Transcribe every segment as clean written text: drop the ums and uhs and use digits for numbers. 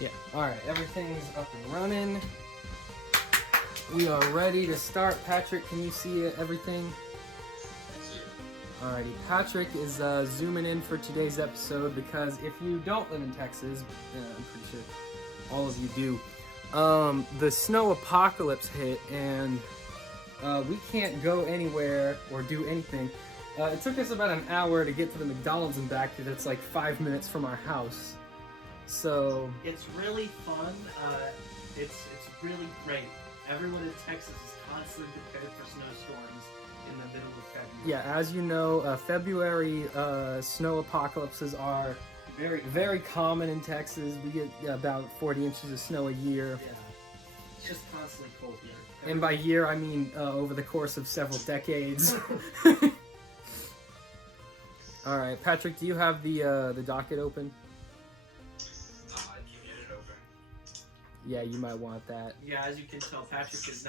Yeah. Alright, everything's up and running. We are ready to start. Patrick, can you see everything? Alrighty, Patrick is zooming in for today's episode because if you don't live in Texas, I'm pretty sure all of you do, the snow apocalypse hit and we can't go anywhere or do anything. It took us about an hour to get to the McDonald's and back because it's like 5 minutes from our house. So it's really fun. It's really great. Everyone in Texas is constantly prepared for snowstorms in the middle of February. Yeah, as you know, February snow apocalypses are very common in Texas. We get about 40 inches of snow a year. Yeah. It's just constantly cold here. And by year, I mean over the course of several decades. All right, Patrick, do you have the docket open? You get it open. Yeah, you might want that. Yeah, as you can tell, Patrick's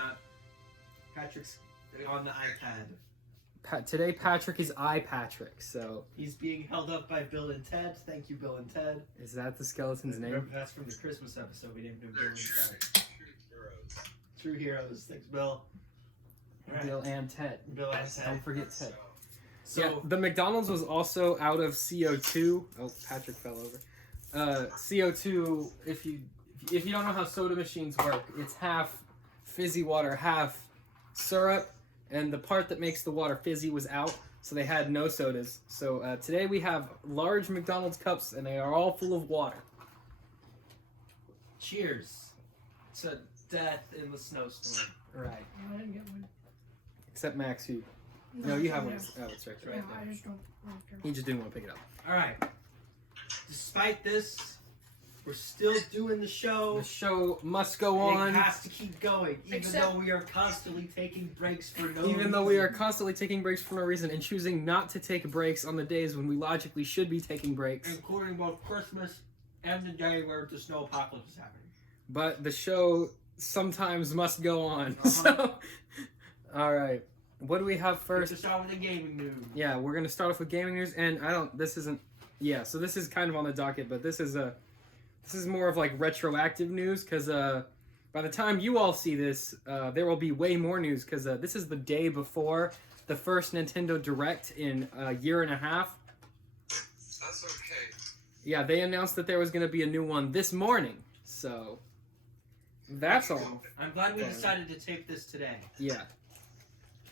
on the iPad. Today, Patrick is Patrick, so... He's being held up by Bill and Ted. Thank you, Bill and Ted. Is that the skeleton's name? Remember, that's from the Christmas episode. We named him Bill They're and true Ted. heroes. True heroes. Thanks, Bill. All Bill and Ted. Bill and Ted. Don't forget Ted. So, Yeah, the McDonald's was also out of CO2. Oh, Patrick fell over. CO2, if you don't know how soda machines work, it's half fizzy water, half syrup, and the part that makes the water fizzy was out, so they had no sodas. So today we have large McDonald's cups, and they are all full of water. cheers to death in the snowstorm. Right. I didn't get one. Except Max, who... No, you have one. Oh, it's right Yeah, there. I just don't like it. He just didn't want to pick it up. All right. Despite this, we're still doing the show. The show must go on. It has to keep going, even Except- though we are constantly taking breaks for no Even though we are reason. constantly taking breaks for no reason and choosing not to take breaks on the days when we logically should be taking breaks. Including both Christmas and the day where the snow apocalypse is happening. But the show sometimes must go on. Uh-huh. So, all right. What do we have first? Let's start with the gaming news. Yeah, we're gonna start off with gaming news, and this isn't. Yeah, so this is kind of on the docket, but this is more of like retroactive news because by the time you all see this, there will be way more news because this is the day before the first Nintendo Direct in a year and a half. That's okay. Yeah, they announced that there was gonna be a new one this morning, so that's all. I'm glad we decided to tape this today. Yeah.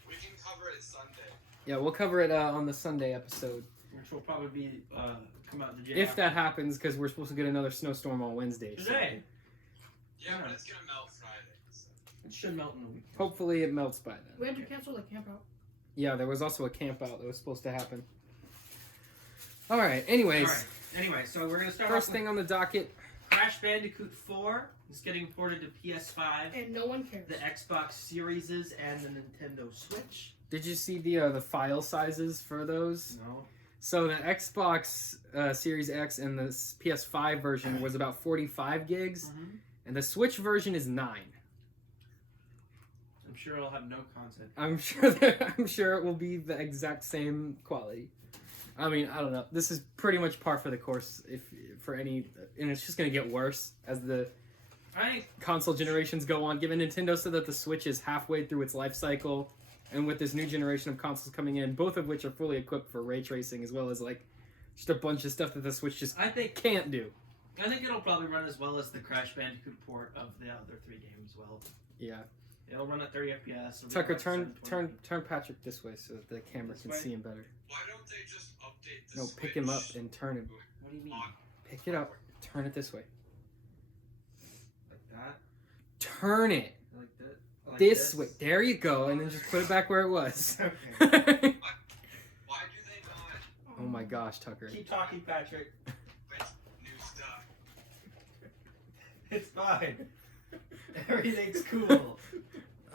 We can cover it Sunday. Yeah, we'll cover it on the Sunday episode. Which will probably be come out the day If after. that happens, because we're supposed to get another snowstorm on Wednesday. so Today. Yeah, but it's gonna melt Friday. So. It should melt in a week. hopefully it melts by then. We had to cancel the camp out. Yeah, there was also a camp out that was supposed to happen. Alright, anyways. Alright. Anyway, so we're gonna start First off thing on the docket. with Crash Bandicoot 4 is getting ported to PS5, And no one cares. the Xbox Series and the Nintendo Switch. Did you see the file sizes for those? No. So the Xbox Series X and the PS5 version was about 45 gigs, Mm-hmm. and the Switch version is 9. I'm sure it'll have no content. I'm sure it will be the exact same quality. I mean, I don't know. This is pretty much par for the course and it's just gonna get worse as the console generations go on. Given Nintendo said that the Switch is halfway through its life cycle, and with this new generation of consoles coming in, both of which are fully equipped for ray tracing as well as like just a bunch of stuff that the Switch just I think can't do. it'll probably run as well as the Crash Bandicoot port of the other 3 games. Well, Yeah. it'll run at 30 FPS. It'll Tucker, run at 720p. turn Patrick this way so that the camera This can way? see him better. Why don't they just update the No, Switch? pick him up and turn him. What do you mean? Pick it up. Turn it this way. Like that? Turn it. Like that? Like This way. There you go. And then just put it back where it was. Okay. Why do they not Oh my gosh, Tucker. Keep talking, Patrick. make new stuff? It's fine. Everything's cool.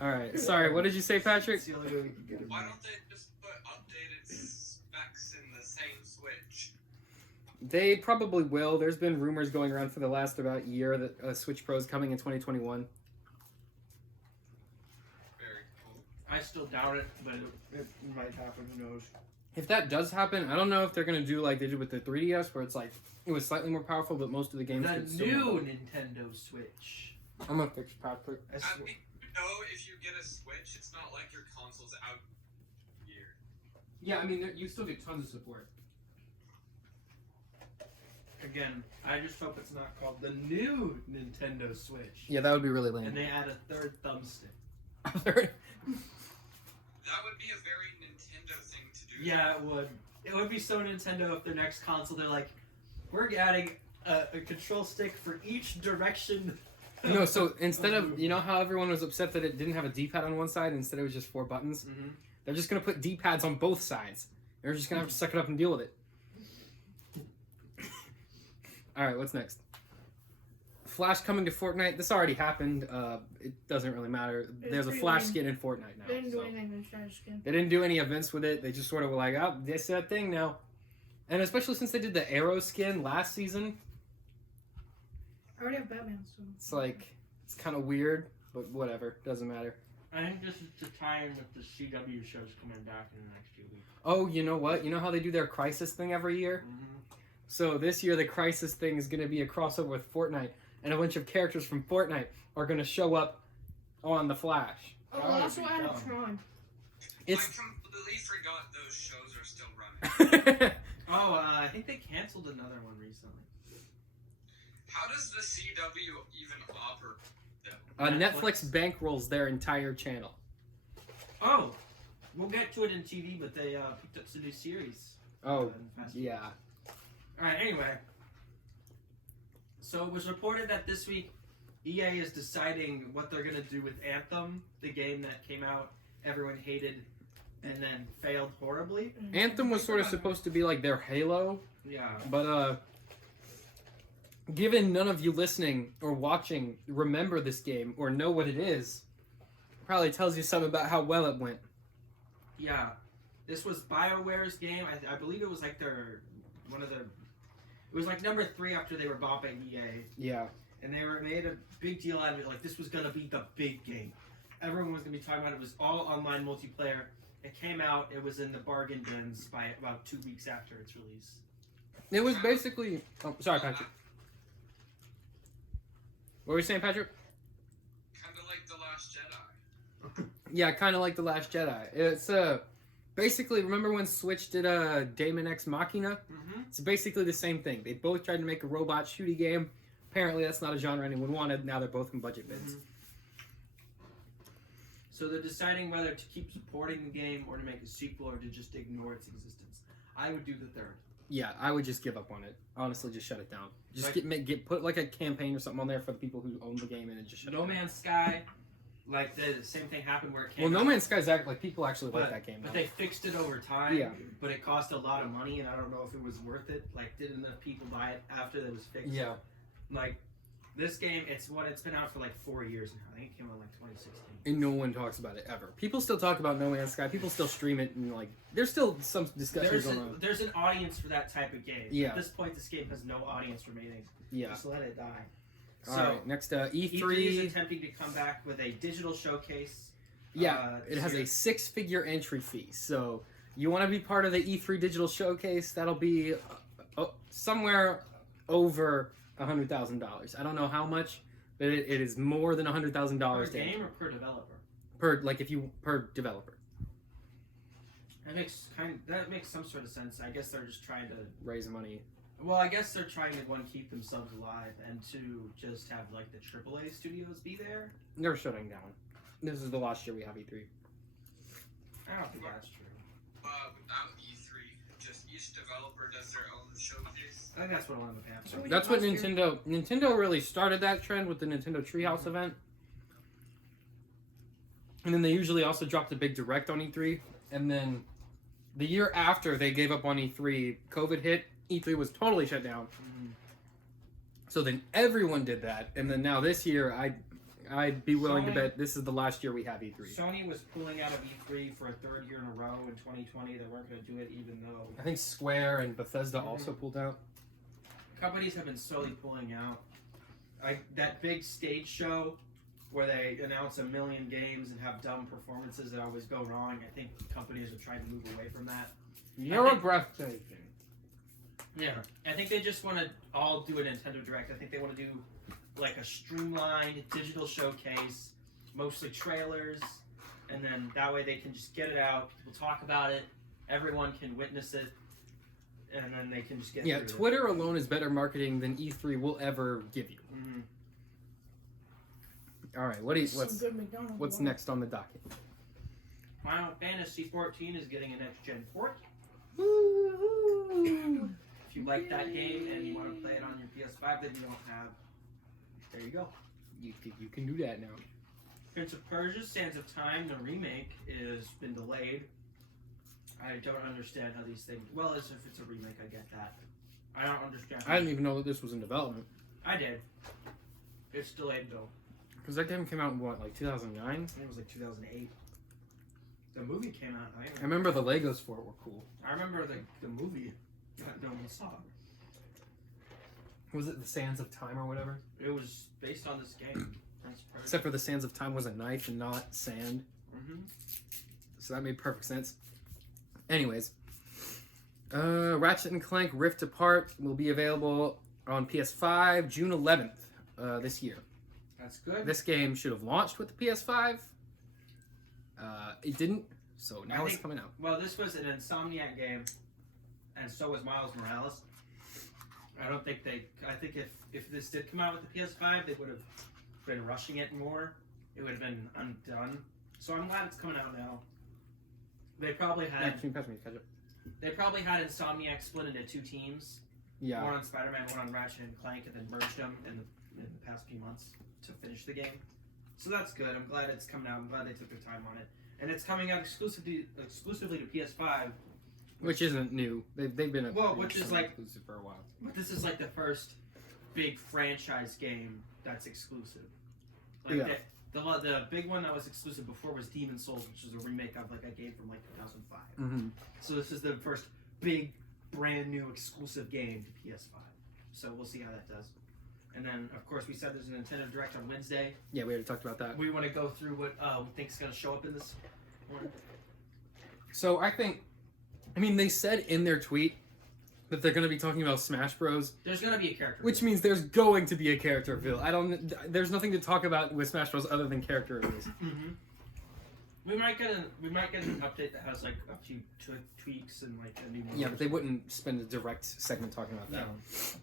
Alright, sorry, what did you say, Patrick? It's the only way we can get it Why right. don't they just put updated specs in the same Switch? They probably will. There's been rumors going around for the last about year that Switch Pro is coming in 2021. Very cool. I still doubt it, but it might happen. Who knows? If that does happen, I don't know if they're gonna do like they did with the 3DS, where it's like it was slightly more powerful, but most of the games. The new Nintendo Switch. I'm gonna fix Patrick. I mean, if you get a Switch, it's not like your console's out here. Yeah, I mean you still get tons of support. Again, I just hope it's not called the new Nintendo Switch. Yeah, that would be really And lame. they add a third thumbstick. That would be a very Nintendo thing to do. Yeah, it would. It would be so Nintendo if their next console, they're like, we're adding a control stick for each direction. No, so instead of how everyone was upset that it didn't have a D-pad on one side, instead it was just 4 buttons. Mm-hmm. They're just gonna put D-pads on both sides. They're just gonna have to suck it up and deal with it. All right, what's next? Flash coming to Fortnite. This already happened. It doesn't really matter. There's a Flash skin in Fortnite now. They didn't do so. anything with Flash skin. They didn't do any events with it. They just sort of were like, oh, this is that thing now. And especially since they did the Arrow skin last season, I already have Batman, so. it's like, it's kind of weird, but whatever. Doesn't matter. I think this is to tie in with the CW shows coming back in the next few weeks. Oh, you know what? You know how they do their Crisis thing every year? Mm-hmm. So this year, the Crisis thing is going to be a crossover with Fortnite, and a bunch of characters from Fortnite are going to show up on the Flash. Oh, Oh, they also it'd be added dumb. Tron. It's I completely forgot those shows are still running. Oh, I think they canceled another one recently. How does the CW even operate? Netflix bankrolls their entire channel. Oh, we'll get to it in TV, but they picked up some new series. Oh, in Fast yeah. Alright, anyway. So it was reported that this week EA is deciding what they're going to do with Anthem, the game that came out, everyone hated, and then failed horribly. Anthem was sort of supposed to be like their Halo, Yeah. but given none of you listening or watching remember this game or know what it is, probably tells you something about how well it went. Yeah. This was BioWare's game. I believe it was like it was like number 3 after they were bought by EA. Yeah. And they made a big deal out of it, like this was going to be the big game. Everyone was going to be talking about it. It was all online multiplayer. It came out, it was in the bargain bins by about 2 weeks after its release. It was basically... Oh, sorry, Patrick. What were you saying, Patrick? Kind of like The Last Jedi. Yeah, kind of like The Last Jedi. It's, basically, remember when Switch did Daemon X Machina? Mm-hmm. It's basically the same thing. They both tried to make a robot shooty game. Apparently, that's not a genre anyone wanted. Now they're both in budget bins. Mm-hmm. So they're deciding whether to keep supporting the game or to make a sequel or to just ignore its existence. I would do the third. Yeah, I would just give up on it. Honestly, just shut it down. Just Like- put like a campaign or something on there for the people who own the game and then just shut it No down. Man's Sky, like the same thing happened where it came Well, out. No Man's Sky's like people actually like that game. But now. they fixed it over time. Yeah. But it cost a lot of money, and I don't know if it was worth it. Like, did enough people buy it after it was fixed? Yeah. Like, this game, it's been out for like 4 years now. I think it came out in like 2016. And no one talks about it ever. People still talk about No Man's Sky. People still stream it, and like, there's still some discussion going on. There's an audience for that type of game. Yeah. At this point, this game has no audience remaining. Yeah. Just let it die. All So, right. Next, E3 is E3. attempting to come back with a digital showcase. Yeah, it has a 6-figure entry fee. So you want to be part of the E3 digital showcase? That'll be somewhere over $100,000. I don't know how much, but it is more than $100,000 Per game or per developer? per developer. That makes some sort of sense. I guess they're just trying to. Raise money. Well, I guess they're trying to one, keep themselves alive, and two, just have like the AAA studios be there. They're shutting down. This is the last year we have E3. I don't think that's true. Without E3, just each developer does their own showcase. I think that's what a lot of them have. So we That's did what last year. Nintendo really started that trend with the Nintendo Treehouse event. And then they usually also dropped a big direct on E3. And then the year after they gave up on E3, COVID hit, E3 was totally shut down. Mhm. So then everyone did that. And then now this year, I'd be willing to Sony- bet this is the last year we have E3. Sony was pulling out of E3 for a third year in a row in 2020. They weren't going to do it, even though I think Square and Bethesda also pulled out. companies have been slowly pulling out. Like that big stage show where they announce 1 million games and have dumb performances that always go wrong. I think companies are trying to move away from that. You're think- breathtaking. Yeah, I think they just want to all do a Nintendo Direct. I think they want to do like a streamlined digital showcase, mostly trailers, and then that way they can just get it out. People talk about it. Everyone can witness it, and then they can just get Yeah, through Twitter alone is better marketing than E3 will ever give you. it. Mm-hmm. All right, what's Some good McDonald's. what's water. next on the docket? Final Fantasy 14 is getting a next-gen port. Woo-hoo. If you like that game and you want to play it on your PS5 that you don't have, there you go. You can do that now. Prince of Persia: Sands of Time, the remake, is been delayed. I don't understand how these things. Well, as if it's a remake, I get that. I don't understand. I didn't even know that this was in development. I did. It's delayed though. Because that game came out in what, like 2009? I think it was like 2008. The movie came out. I remember the Legos for it were cool. I remember the movie that no one saw. Was it the Sands of Time or whatever? It was based on this game. Prince of Persia. Except for the Sands of Time was a knife and not sand. Mm-hmm. So that made perfect sense. Anyways, Ratchet and Clank Rift Apart will be available on PS5 June 11th this year. That's good. This game should have launched with the PS5. It didn't, so now it's coming out. Well, this was an Insomniac game, and so was Miles Morales. I don't think they. I think if this did come out with the PS5, they would have been rushing it more. It would have been undone. So I'm glad it's coming out now. They probably had. Can you pass me the ketchup? They probably had Insomniac split into two teams. Yeah. One on Spider-Man, one on Ratchet and Clank, and then merged them in the past few months to finish the game. So that's good. I'm glad it's coming out. I'm glad they took their time on it. And it's coming out exclusively to PS5. Which isn't new. They've been which is like exclusive for a while. But this is like the first big franchise game that's exclusive. Like Yeah. the big one that was exclusive before was Demon Souls, which is a remake of like a game from like 2005. Mm-hmm. So this is the first big, brand new exclusive game to PS5. So we'll see how that does. And then, of course, we said there's a Nintendo Direct on Wednesday. Yeah, we already talked about that. We want to go through what we think is going to show up in this one. So they said in their tweet that they're going to be talking about Smash Bros. There's going to be a character. Which means there's going to be a character reveal. There's nothing to talk about with Smash Bros. Other than character reveals. Mm-hmm. We might get an update that has like a few tweaks and like a new. Yeah, but they wouldn't spend a direct segment talking about that. No.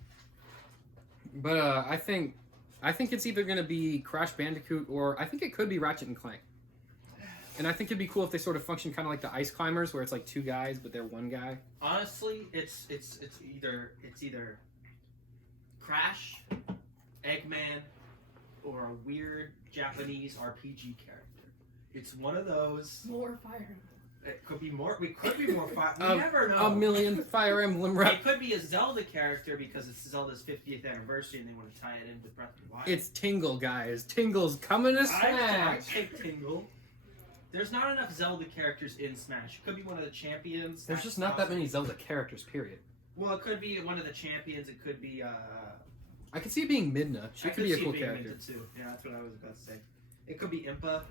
But I think it's either going to be Crash Bandicoot or I think it could be Ratchet and Clank. And I think it'd be cool if they sort of function kind of like the Ice Climbers, where it's like two guys but they're one guy. Honestly, it's either Crash, Eggman, or a weird Japanese RPG character. It's one of those. More Fire. It could be more. We could be more. We never know. A million Fire Emblem rep. It could be a Zelda character because it's Zelda's 50th anniversary and they want to tie it in with Breath of the Wild. It's Tingle, guys. Tingle's coming to I Smash. take Tingle. There's not enough Zelda characters in Smash. It could be one of the champions. There's just not that many Zelda characters, period. Well, it could be one of the champions. It could be. I could see it being Midna. She could be a see cool it being character. Minta too. Yeah, that's what I was about to say. It could be Impa.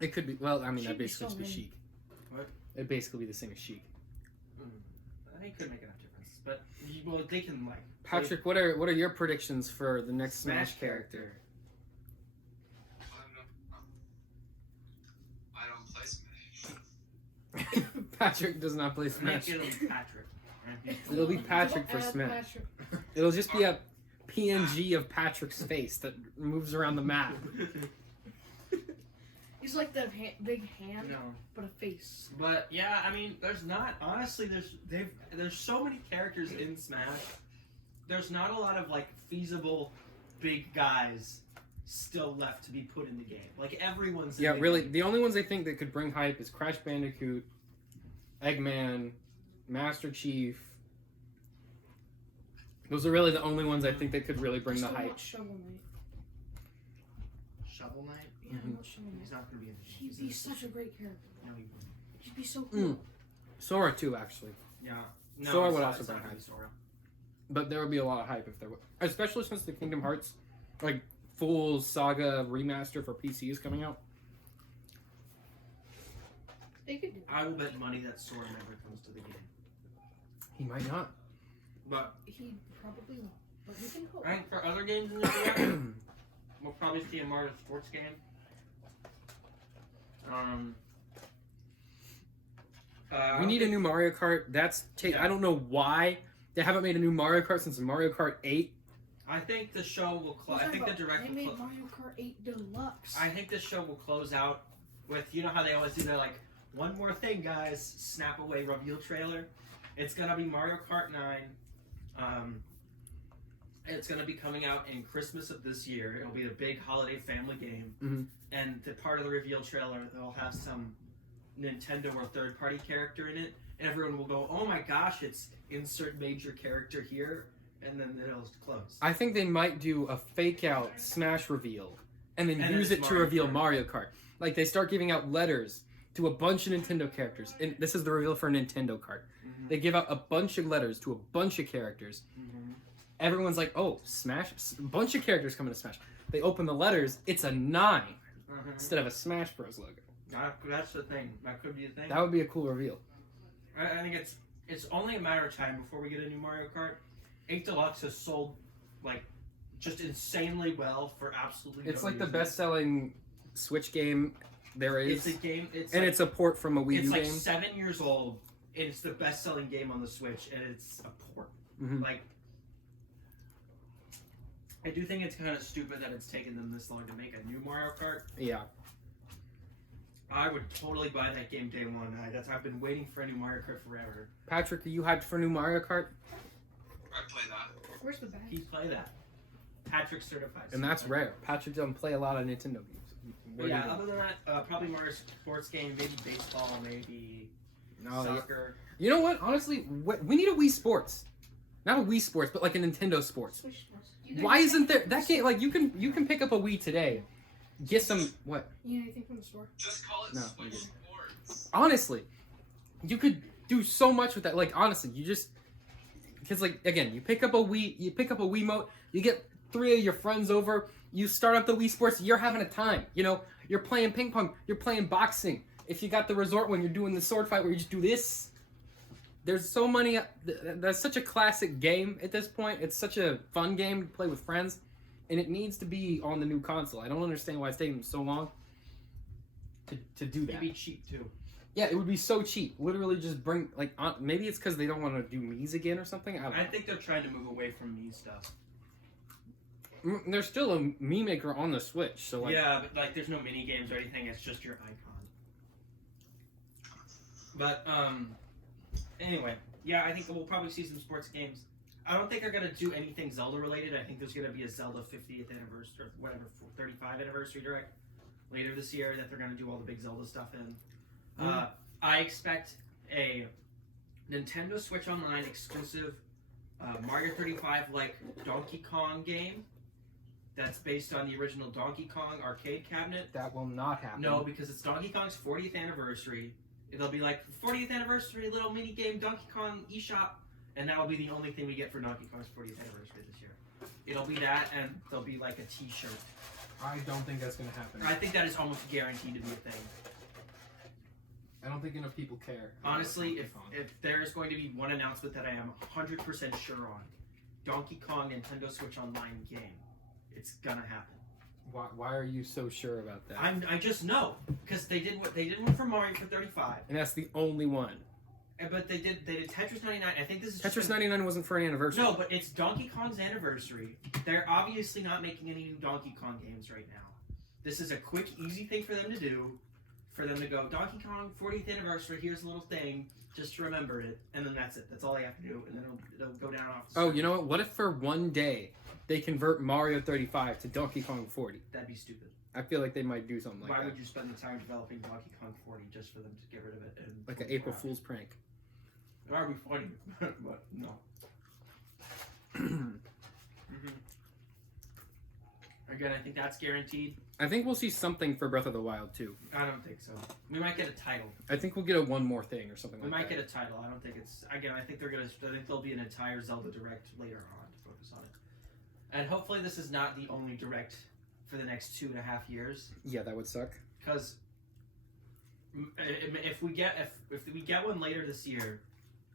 It could be. Well, I mean, that She'd be basically so be many. Sheik. What? It'd basically be the same as Sheik. They could make enough difference, but well, they can like. Patrick, what are your predictions for the next Smash character? I don't play Smash. Patrick does not play Make Smash. it'll be Patrick. Right? It'll be Patrick for Add Smash. Patrick. It'll just be a PNG of Patrick's face that moves around the map. He's like the big hand, No. but a face. But yeah, I mean, there's not honestly. There's so many characters in Smash. There's not a lot of like feasible big guys still left to be put in the game. Like everyone's. In Yeah, the really. game. The only ones I think that could bring hype is Crash Bandicoot, Eggman, Master Chief. Those are really the only ones I think that could really bring the Still hype. not Shovel Knight. Shovel Knight. Yeah, Mhm. not Shovel He's Knight. not gonna be in the He'd be such a great character. No, he wouldn't. He'd be so cool. Sora too, actually. Yeah. No, Sora it's would not- also it's not bring gonna hype. be Sora. But there would be a lot of hype if there were, especially since the Kingdom Hearts, like full saga remaster for PC is coming out. They could do it. I will bet money that Sora never comes to the game. He might not. But He probably won't. But we can hope. I think for other games in the direct, we'll probably see a Mario Sports game. We need a new Mario Kart. I don't know why they haven't made a new Mario Kart since Mario Kart 8. I think the show will close. I think the direct They will made close. Mario Kart 8 Deluxe. I think this show will close out with, you know how they always do, they're like, one more thing, guys, snap away reveal trailer. It's gonna be Mario Kart 9. It's gonna be coming out in Christmas of this year. It'll be a big holiday family game. Mhm. And the part of the reveal trailer, they'll have some Nintendo or third-party character in it, and everyone will go, "Oh my gosh, it's insert major character here," and then it'll close. I think they might do a fake out Smash reveal and then And use then it it's to Mario reveal Kart. Mario Kart. Like they start giving out letters to a bunch of Nintendo characters. And this is the reveal for Nintendo Kart. Mhm. They give out a bunch of letters to a bunch of characters. Mhm. Everyone's like, "Oh, Smash! A bunch of characters coming to Smash." They open the letters. It's a 9 Mhm. instead of a Smash Bros logo. That's the thing. That could be a thing. That would be a cool reveal. I think it's only a matter of time before we get a new Mario Kart. 8 Deluxe has sold like just insanely well for absolutely. It's no like the reason. best-selling Switch game there It's is, a game. It's and like, it's a port from a Wii it's U like game. 7 years old. And it's the best-selling game on the Switch, and it's a port. Mhm. Like, I do think it's kind of stupid that it's taken them this long to make a new Mario Kart. Yeah. I would totally buy that game day one. I've been waiting for a new Mario Kart forever. Patrick, are you hyped for a new Mario Kart? I'd play that. Where's the bag? Please play that. Patrick certified. And that's rare. Patrick doesn't play a lot of Nintendo games. But yeah, other than that, probably Mario Sports game, maybe baseball, maybe soccer. You know what? Honestly, we need a Wii Sports. Not a Wii Sports, but like a Nintendo Sports. Switch Sports. You got Why anything isn't there from that the game? store? Like you can pick up a Wii today, get some what? You know anything from the store? Just call it No, Switch we didn't. Sports. Honestly, you could do so much with that. Like honestly, you just because like again, you pick up a Wiimote, you get 3 of your friends over, you start up the Wii Sports, you're having a time. You know, you're playing ping pong, you're playing boxing. If you got the resort when you're doing the sword fight where you just do this. There's so many. That's such a classic game at this point. It's such a fun game to play with friends, and it needs to be on the new console. I don't understand why it's taking them so long to do that. It'd be cheap too. Yeah, it would be so cheap. Literally, just bring like maybe it's because they don't want to do Mii's again or something. I don't I know. think they're trying to move away from me stuff. There's still a Mii maker on the Switch, so like Yeah, but like there's no mini games or anything. It's just your icon. But anyway, yeah, I think we'll probably see some sports games. I don't think they're gonna do anything Zelda related. I think there's gonna be a Zelda 50th anniversary or whatever 35 anniversary direct later this year that they're gonna do all the big Zelda stuff in. I expect a Nintendo Switch Online exclusive Mario 35 like Donkey Kong game that's based on the original Donkey Kong arcade cabinet. that will not happen. No, because it's Donkey Kong's 40th anniversary. It'll be like 40th anniversary little mini game Donkey Kong eShop, and that'll be the only thing we get for Donkey Kong's 40th anniversary this year. It'll be that, and there'll be like a T-shirt. I don't think that's gonna happen. I think that is almost guaranteed to be a thing. I don't think enough people care. Honestly, if there is going to be one announcement that I am 100% sure on, Donkey Kong Nintendo Switch Online game, it's gonna happen. Why are you so sure about that? I just know because they did one for Mario for 35, And that's the only one. but they did Tetris 99. I think this is Tetris just 99 wasn't for an anniversary. No, but it's Donkey Kong's anniversary. They're obviously not making any new Donkey Kong games right now. This is a quick, easy thing for them to do. For them to go, Donkey Kong 40th anniversary, here's a little thing, just to remember it, and then that's it. That's all they have to do, and then it'll go down off the Oh, screen. you know what? What if for one day they convert Mario 35 to Donkey Kong 40? That'd be stupid. I feel like they might do something like Why that. would you spend the time developing Donkey Kong 40 just for them to get rid of it? And Like an April Fool's prank. It might be funny, but no. Again, I think that's guaranteed. I think we'll see something for Breath of the Wild too. I don't think so. We might get a title. I think we'll get a one more thing or something We like might that. get a title. I don't think it's. Again, I think there'll be an entire Zelda Direct later on to focus on it. And hopefully, this is not the only Direct for the next 2.5 years. Yeah, that would suck. Because if we get one later this year,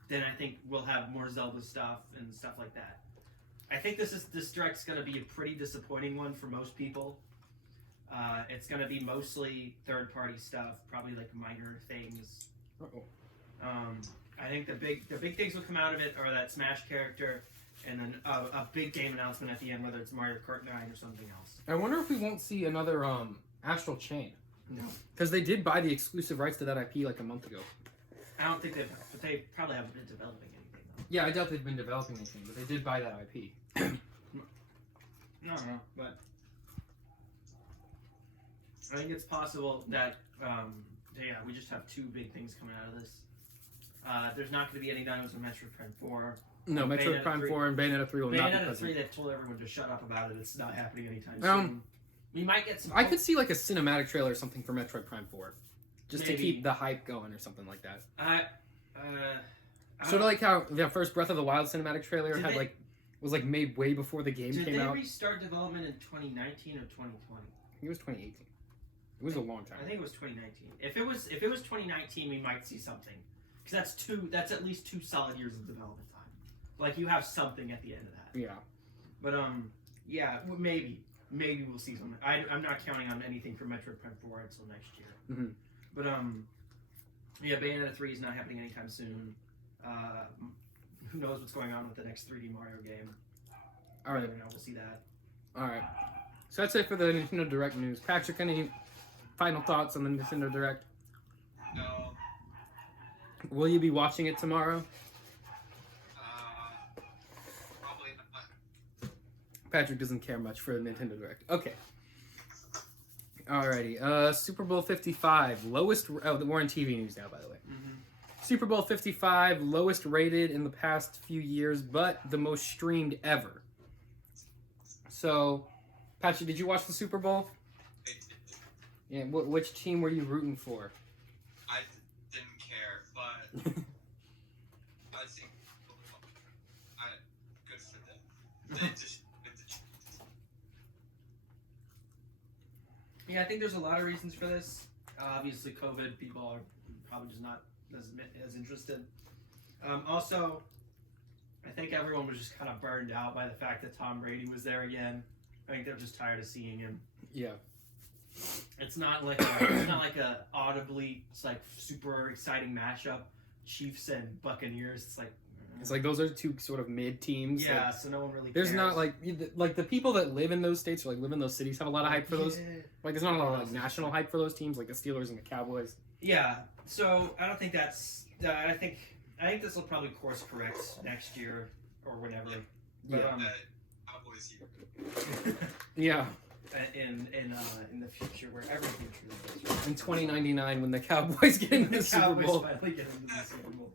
then I think we'll have more Zelda stuff and stuff like that. I think this direct's gonna be a pretty disappointing one for most people. It's gonna be mostly third-party stuff, probably like minor things. I think the big things will come out of it are that Smash character, and then a big game announcement at the end, whether it's Mario Kart 9 or something else. I wonder if we won't see another Astral Chain. No. Because they did buy the exclusive rights to that IP like a month ago. I don't think but they probably haven't been developing anything though. Yeah, I doubt they've been developing anything, but they did buy that IP. No, but I think it's possible that we just have two big things coming out of this. There's not going to be any demos of Metroid Prime 4. No, Metroid Prime 4 and Bayonetta 3 will not be Bayonetta present. 3, they've told everyone to shut up about it. It's not happening anytime soon. We might get some. I could see like a cinematic trailer or something for Metroid Prime 4. Just Maybe. to keep the hype going or something like that. Sort Sort of like how the first Breath of the Wild cinematic trailer Did had they- was made way before the game Did came they out. restart development in 2019 or 2020? I think it was 2018. It was a long time. I think it was 2019. If it was 2019, we might see something, because that's at least 2 solid years of development time. Like you have something at the end of that. Yeah. But maybe we'll see something. I'm not counting on anything for Metroid Prime 4 until next year. Mhm. But Bayonetta 3 is not happening anytime soon. Who knows what's going on with the next 3D Mario game? All right. I don't know. We'll see that. All right. So that's it for the Nintendo Direct news. Patrick, any final thoughts on the Nintendo Direct? No. Will you be watching it tomorrow? Probably not. Patrick doesn't care much for the Nintendo Direct. Okay. Alrighty. Super Bowl 55. Lowest... Oh, we're on TV news now, by the way. Super Bowl 55, lowest rated in the past few years, but the most streamed ever. So, Patrick, did you watch the Super Bowl? Yeah. Which team were you rooting for? I didn't care, but I think good for them. They just Yeah, I think there's a lot of reasons for this. Obviously, COVID, people are probably just not as interested. Also, I think everyone was just kind of burned out by the fact that Tom Brady was there again. I think they're just tired of seeing him. Yeah. It's not like a audibly super exciting matchup. Chiefs and Buccaneers. It's like those are two sort of mid teams. Yeah, so no one really There's cares. not like the people that live in those states or live in those cities have a lot of hype for those. Like there's not a lot of national hype for those teams like the Steelers and the Cowboys. Yeah, so I don't think that's. I think this will probably course correct next year or whenever. But, Cowboys here. Yeah. In the future where everything truly goes right. In 2099 when the Cowboys get into the Super Bowl. Finally get into the Super Bowl.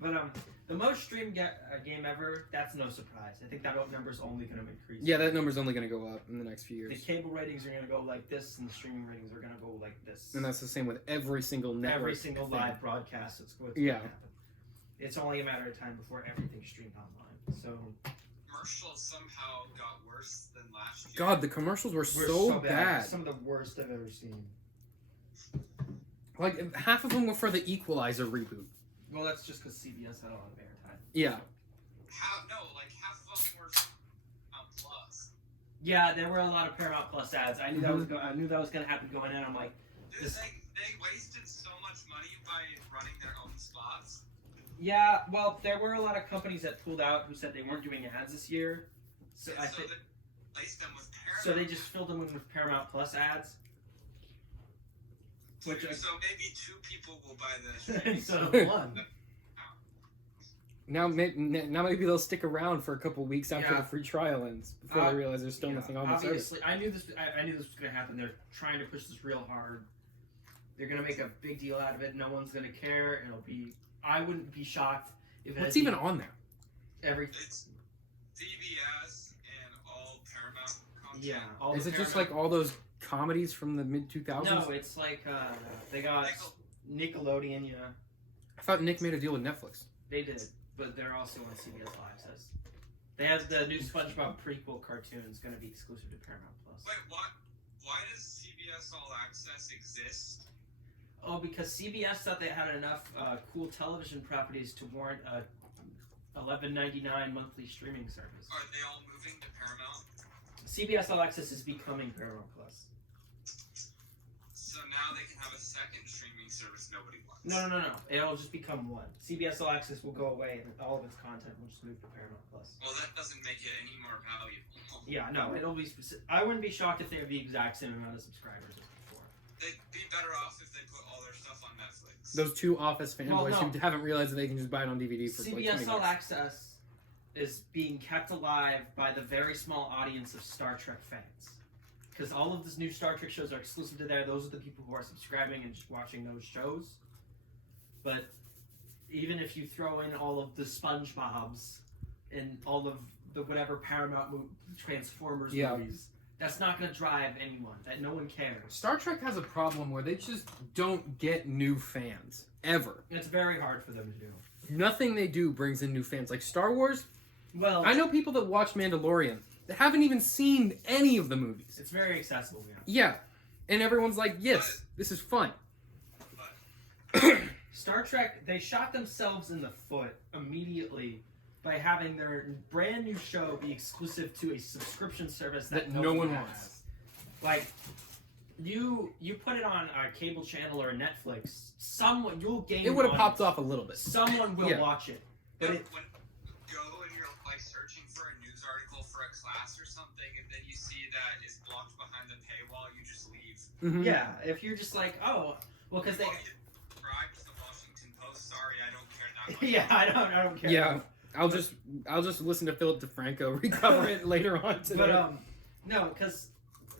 But the most streamed game ever, that's no surprise. I think that number's only going to increase. Yeah, that number's only going to go up in the next few The years. cable ratings are going to go like this, and the streaming ratings are going to go like this. And that's the same with every single network. Every single thing. live broadcast that's going to happen. It's only a matter of time before everything's streamed online. So Commercials somehow got worse than last year. God, the commercials were so bad. Some of the worst I've ever seen. Like half of them were for the Equalizer reboot. Well, that's just because CBS had a lot of airtime. Yeah. Half of them were Plus. Yeah, there were a lot of Paramount Plus ads. I knew that was going to happen going in. I'm like, Dude, they wasted so much money by running their own spots. yeah. Well, there were a lot of companies that pulled out who said they weren't doing ads this year. So They replaced them with Paramount. So they just filled them in with Paramount Plus ads. So maybe 2 people will buy this. Instead of one. Now maybe they'll stick around for a couple weeks after Yeah. the free trial ends before they realize there's still nothing on the service. Obviously, I knew this was going to happen. They're trying to push this real hard. They're going to make a big deal out of it. No one's going to care. I wouldn't be shocked if What's even on there? everything. It's CBS and all Paramount content. Yeah. All Is the it just Paramount- like all those comedies from the mid 2000s? No, it's like they got Nickelodeon. Yeah, I thought Nick made a deal with Netflix. they did, but they're also on CBS Live. Says they have the new SpongeBob prequel cartoons going to be exclusive to Paramount Plus. Wait, why does CBS All Access exist? Oh, because CBS thought they had enough cool television properties to warrant a $11.99 monthly streaming service. Are they all moving to Paramount? CBS All Access is becoming Paramount Plus. So now they can have a second streaming service nobody wants. No. It'll just become one. CBS All Access will go away, and all of its content will just move to Paramount Plus. Well, that doesn't make it any more valuable. Yeah, no, it'll be specific. I wouldn't be shocked if they have the exact same amount of subscribers as before. They'd be better off if they put all their stuff on Netflix. Those two Office fanboys Well, no. who haven't realized that they can just buy it on DVD for like CBS 20 All bucks. Access is being kept alive by the very small audience of Star Trek fans. Because all of these new Star Trek shows are exclusive to there. Those are the people who are subscribing and just watching those shows. But even if you throw in all of the SpongeBob's and all of the whatever Paramount Transformers movies, that's not going to drive anyone. That no one cares. Star Trek has a problem where they just don't get new fans ever. It's very hard for them to do. Nothing they do brings in new fans. Like Star Wars, Well, I know people that watch Mandalorian that haven't even seen any of the movies. it's very accessible. Yeah. Yeah, and everyone's like, yes, this is fun. Star Trek, they shot themselves in the foot immediately by having their brand new show be exclusive to a subscription service that no one has. wants. Like, you put it on a cable channel or Netflix, you'll gain. It would have audience. popped off a little bit. Someone will Yeah. watch it, but When it, you go and you're like searching for a news article for a class or something, and then you see that it's blocked behind the paywall, you just leave. Mhm. yeah, if you're just like, oh, well, because they, Oh, you subscribe to the Washington Post. Sorry, I don't care that much. yeah, I don't care. Yeah, I'll just listen to Philip DeFranco recover it later on today. But no, because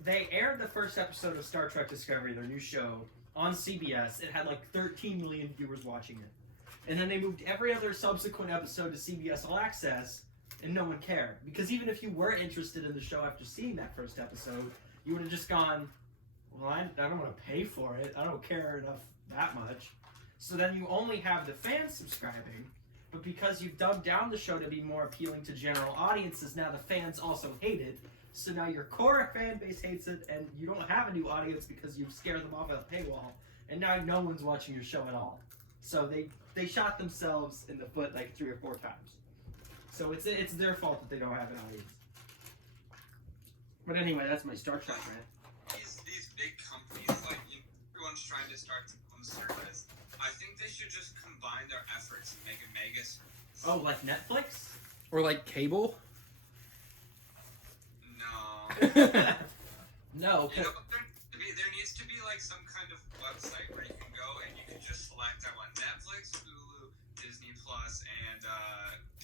they aired the first episode of Star Trek Discovery, their new show, on CBS. It had like 13 million viewers watching it, and then they moved every other subsequent episode to CBS All Access, and no one cared. Because even if you were interested in the show after seeing that first episode, you would have just gone, well, I don't want to pay for it. I don't care enough that much. So then you only have the fans subscribing. But because you've dumbed down the show to be more appealing to general audiences, now the fans also hate it. So now your core fan base hates it, and you don't have a new audience because you've scared them off a paywall. And now no one's watching your show at all. So they shot themselves in the foot like 3 or 4 times. So it's their fault that they don't have an audience. But anyway, that's my Star Trek rant. These big companies, like everyone's trying to start their own service. I think they should just combine their efforts and make a mega service. Oh, like Netflix? Or like cable. No. No. You know, there needs to be like some kind of website where you can go and you can just select I want Netflix, Hulu, Disney Plus, and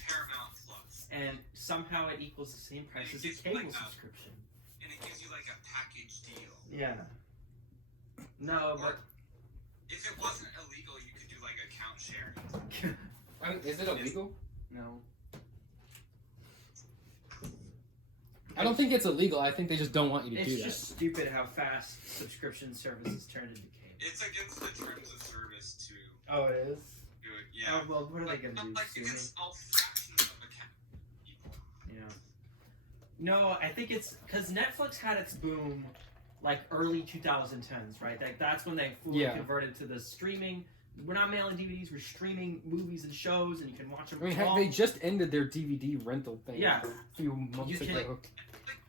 Paramount Plus. And somehow it equals the same price as a It's cable like a- subscription. And it gives you like a package deal. Yeah. No, Or but if it wasn't illegal, you could do like account sharing. I mean, is it illegal? No. I don't think it's illegal. I think they just don't want you to it's do that. just stupid how fast subscription services turned into cable. It's against the terms of service to Oh, it is? do it. Yeah. Oh, well, what are they going to do? Like Sue you me? can sell fractions of account people. Yeah. No, I think it's because Netflix had its boom like early 2010s, right? Like that's when they fully Yeah. converted to the streaming. We're not mailing DVDs, we're streaming movies and shows, and you can watch them. I mean, heck, they just ended their DVD rental thing Yeah. a few months You can- ago.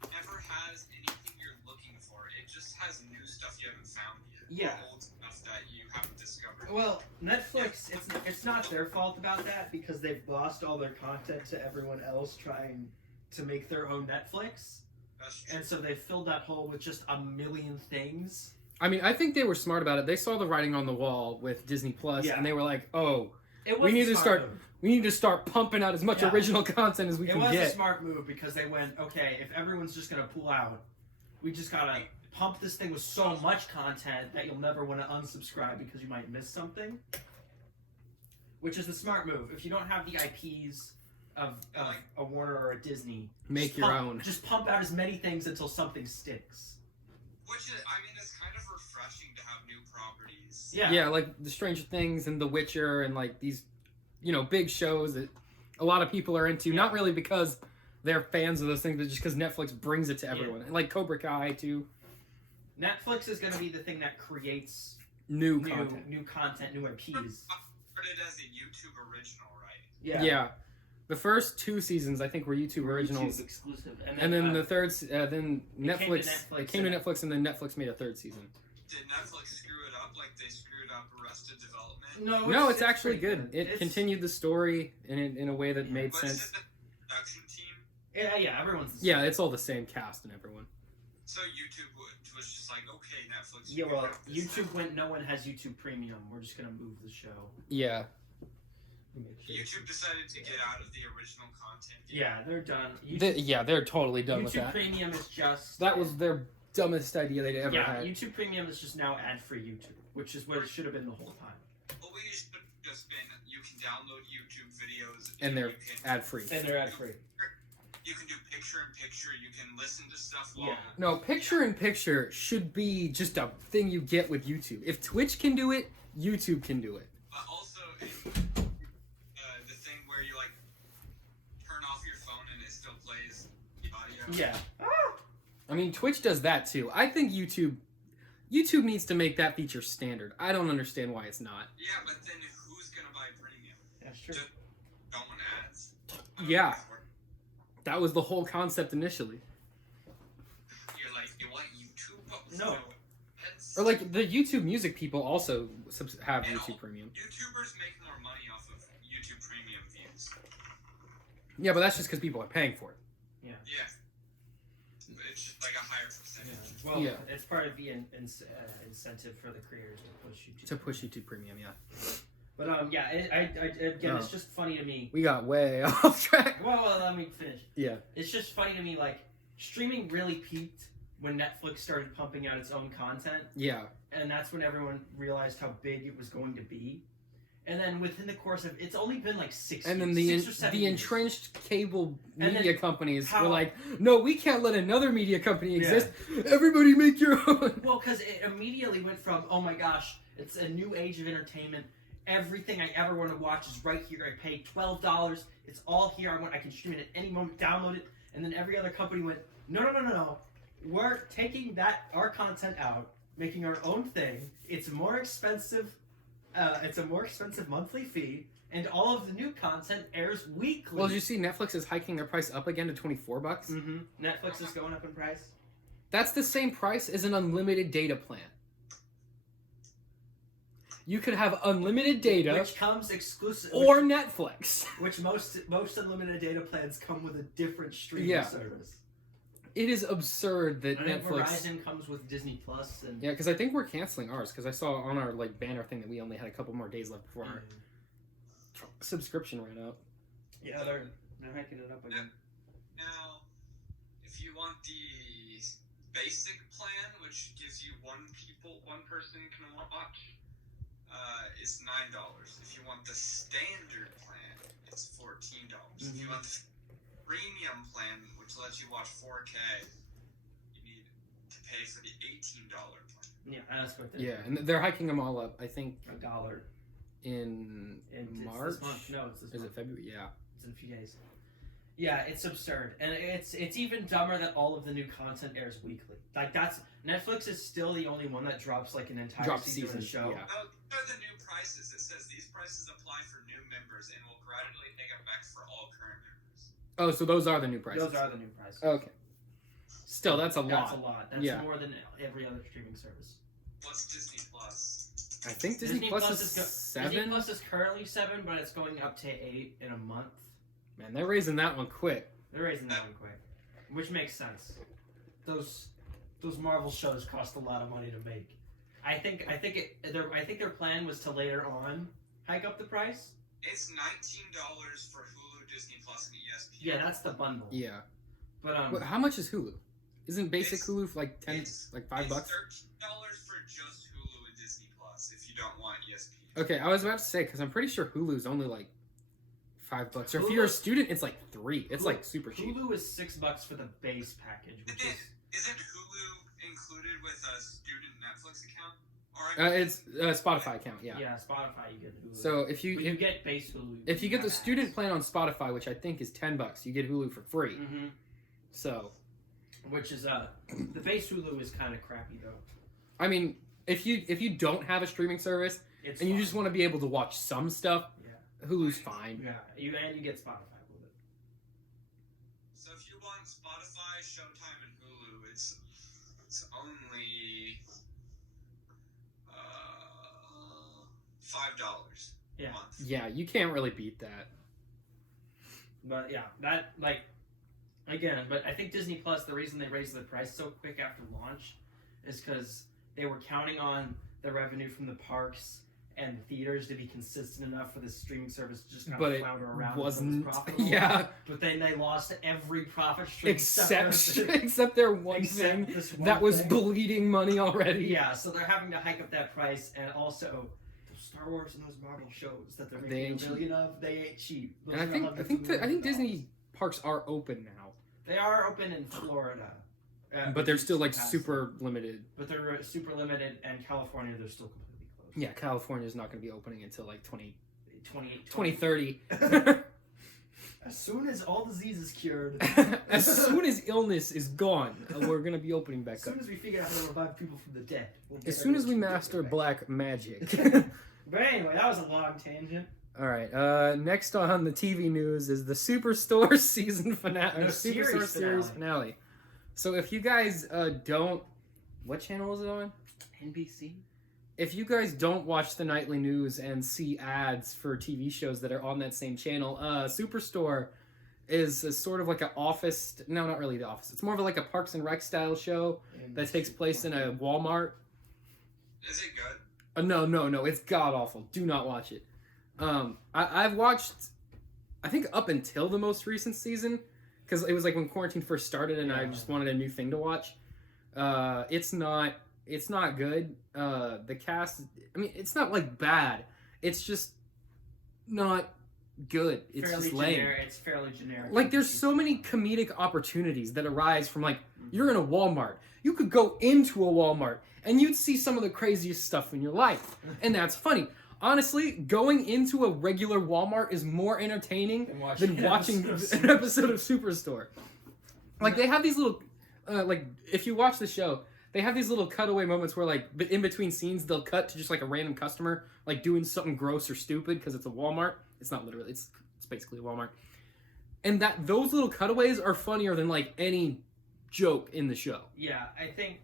It never has anything you're looking for. It just has new stuff you haven't found yet. Yeah. Or old stuff that you haven't discovered. Well, Netflix, it's not their fault about that because they've lost all their content to everyone else trying to make their own Netflix. That's true. And so they filled that hole with just a million things. I mean, I think they were smart about it. They saw the writing on the wall with Disney Plus, Yeah. and they were like, "Oh, It We was need a to smart start- move. we need to start pumping out as much Yeah. original content as we It can was a get." smart move because they went, okay, if everyone's just going to pull out, we just got to pump this thing with so much content that you'll never want to unsubscribe because you might miss something. Which is the smart move. If you don't have the IPs of a Warner or a Disney, Make just your pump- own. Just pump out as many things until something sticks. Which is, I mean, it's kind of refreshing to have new properties. Yeah. Yeah, like the Stranger Things and The Witcher and like these, big shows that a lot of people are into. Not really because they're fans of those things, but just because Netflix brings it to everyone. And like Cobra Kai too. Netflix is going to be the thing that creates new content. new content, new IPs. Started as a YouTube original, right? Yeah. The first 2 seasons, I think, were YouTube originals. YouTube exclusive. And then the third, then It came to Netflix. Netflix, It came to yeah. Netflix, and then Netflix made a 3rd season. Did Netflix screw it up like they screwed up Arrested Development? No, it's actually pretty good. It continued the story in a way that made Was sense. it the production team? Yeah, everyone's the same. Yeah, it's all the same cast and everyone. So YouTube was just like, okay, Netflix. Yeah, you well, can have this YouTube now. went. No one has YouTube Premium. We're just gonna move the show. Yeah. YouTube decided to get out of the original content. Yeah, they're done. YouTube, They're totally done with YouTube that. Premium is just. That was their dumbest idea they'd ever Yeah, had. YouTube Premium is just now ad-free YouTube, which is what it should have been the whole time. Well, we should have just been, you can download YouTube videos. And they're you can, ad free. And they're ad-free. You can do picture-in-picture. You can listen to stuff Yeah. while... No, picture-in-picture should be just a thing you get with YouTube. If Twitch can do it, YouTube can do it. But also, the thing where you, like, turn off your phone and it still plays the audio. Yeah. I mean, Twitch does that too. I think YouTube needs to make that feature standard. I don't understand why it's not. Yeah, but then who's gonna buy premium? That's true. Don't want ads. Yeah. That was the whole concept initially. You're like, you want YouTube? But with No. ads? Or like the YouTube music people also have And YouTube Premium. YouTubers make more money off of YouTube Premium views. Yeah, but that's just because people are paying for it. Yeah. It's just like a higher percentage. Yeah. Well, Yeah. it's part of the incentive for the creators to push YouTube. YouTube Premium, yeah. But yeah, again, it's just funny to me. We got way off track. Well, let me finish. Yeah. It's just funny to me, like, streaming really peaked when Netflix started pumping out its own content, Yeah. and that's when everyone realized how big it was going to be. And then within the course of, it's only been like 6 And years, then 6 or 7 the years. entrenched cable And media then companies how- were like, no, we can't let another media company Yeah. exist. Everybody make your own. Well, because it immediately went from, oh my gosh, it's a new age of entertainment. Everything I ever want to watch is right here. I pay $12. It's all here. I can stream it at any moment, download it. And then every other company went, no. We're taking our content out, making our own thing. It's more expensive. It's a more expensive monthly fee, and all of the new content airs weekly. Well, did you see Netflix is hiking their price up again to $24? Mm-hmm. Netflix is going up in price. That's the same price as an unlimited data plan. You could have unlimited data Which comes exclusive. or Netflix. Which most unlimited data plans come with a different streaming Yeah. service. It is absurd that I think Netflix. Verizon comes with Disney Plus and Yeah, because I think we're canceling ours because I saw on our banner thing that we only had a couple more days left before our subscription ran out. yeah, they're hiking it up again. Now, if you want the basic plan, which gives you one person can watch, it's $9. If you want the standard plan, it's $14. If you want the premium plan, which lets you watch 4K, you need to pay for the $18 plan. Yeah, that's what they're Yeah, and they're hiking them all up. I think $1 in and March. It's this month. No, it's this Is month. it February? Yeah. It's in a few days. Yeah, it's absurd, and it's even dumber that all of the new content airs weekly. Like Netflix is still the only one that drops like an entire Drop season of the seasons, show. yeah. Oh, these are the new prices. It says these prices apply for new members and will gradually take effect for all current members. Oh, so those are the new prices. Those are the new prices. Okay. Still, that's a lot. That's a lot. That's Yeah. more than every other streaming service. What's Disney Plus? I think Disney Plus is Disney 7. Plus is currently 7, but it's going up to 8 in a month. Man, they're raising that one quick. They're raising that one quick, which makes sense. Those Marvel shows cost a lot of money to make. I think their plan was to later on hike up the price. It's $19 for Hulu, Disney Plus, and ESPN. Yeah, that's the bundle. Yeah. But Wait, how much is Hulu? Isn't basic It's- Hulu for like $5? It's $13 for just Hulu and Disney Plus if you don't want ESPN. Okay, I was about to say because I'm pretty sure Hulu's only like $5. Or if Hulu- you're a student, it's like $3. It's like super cheap. Hulu is $6 for the base package, which is Isn't Hulu included with a student Netflix account? Or It's a Spotify account, yeah. Spotify. You get Hulu. So if but you get base Hulu. if you get the student plan on Spotify, which I think is $10, you get Hulu for free. Mm-hmm. So Which is the base Hulu is kind of crappy though. I mean, if you don't have a streaming service It's and you fine. just want to be able to watch some stuff, Hulu's fine. Yeah, you get Spotify with it. So if you want Spotify, Showtime, and Hulu, it's only $5 a Yeah. month. Yeah, you can't really beat that. But yeah, that like again, but I think Disney Plus, the reason they raised the price so quick after launch is because they were counting on the revenue from the parks and the theaters to be consistent enough for the streaming service to just kind But of it flounder around. wasn't. Until it was profitable. Yeah, But then they lost every profit stream except their one except thing this one that was thing. bleeding money already. Yeah, so they're having to hike up that price, and also those Star Wars and those Marvel shows that they're They making ain't a million of, they ain't cheap. Those And I are think hundreds of I think millions of Disney parks are open now, They are open in Florida. but they're still like Capacity. super limited. But they're super limited, and California, they're still completely closed. Yeah, California's not going to be opening until like 28, 2030. As soon as all disease is cured. As soon as illness is gone, we're going to be opening back As up. soon as we figure out how to revive people from the dead. We'll get As soon as we everyone to master get back. black magic. But anyway, that was a long tangent. All right. Next on the TV news is the Superstore season finale. No, Superstore series series finale. So if you guys don't, what channel is it on? NBC? If you guys don't watch the nightly news and see ads for TV shows that are on that same channel, Superstore is a sort of like an office. No, not really the office. It's more of like a Parks and Rec style show that takes place in a Walmart. Is it good? No, it's god awful. Do not watch it. I've watched, I think up until the most recent season, because it was like when quarantine first started, and I just wanted a new thing to watch. It's not good. The cast, I mean, it's not like bad. It's just not good. It's fairly just lame. generic. It's fairly generic. Like, there's so many comedic opportunities that arise from, like, you're in a Walmart. You could go into a Walmart, and you'd see some of the craziest stuff in your life. And that's funny. Honestly, going into a regular Walmart is more entertaining than watching an episode of Superstore. Like, they have these little, like, if you watch the show, they have these little cutaway moments where, like, in between scenes, they'll cut to just, like, a random customer, like, doing something gross or stupid because it's a Walmart. It's not literally, it's basically a Walmart. And those little cutaways are funnier than, like, any joke in the show. Yeah, I think,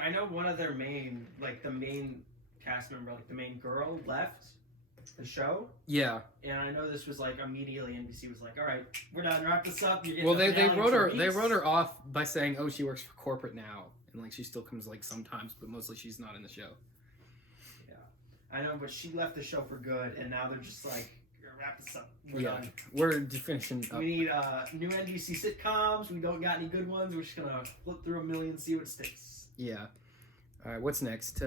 I know one of their main, like, the main cast member, like, the main girl left the show. Yeah. And I know this was, like, immediately NBC was like, all right, we're done, wrap this up. You're getting Well, the they finale in wrote 2 her they weeks." wrote her off by saying, oh, she works for corporate now. And, like, she still comes, like, sometimes, but mostly she's not in the show. I know, but she left the show for good, and now they're just like, wrap this up. We're done. We're finishing up. We need new NBC sitcoms. We don't got any good ones. We're just gonna flip through a million, see what sticks. Yeah. All right, what's next?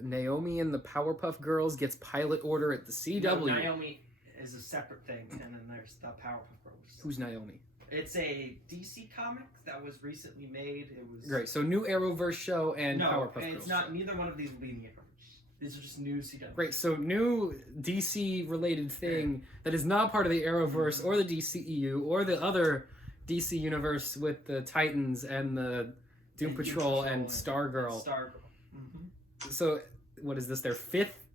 Naomi and the Powerpuff Girls gets pilot order at the CW. No, Naomi is a separate thing, and then there's the Powerpuff Girls. Who's Naomi? It's a DC comic that was recently made. It was Great, so new Arrowverse show and no, Powerpuff it's Girls. not. Neither one of these will be in the Arrowverse. These are just new CW. Great, so new DC-related thing that is not part of the Arrowverse or the DCEU or the other DC universe with the Titans and the Doom Patrol and Stargirl. Stargirl. Mm-hmm. So, what is this? Their fifth,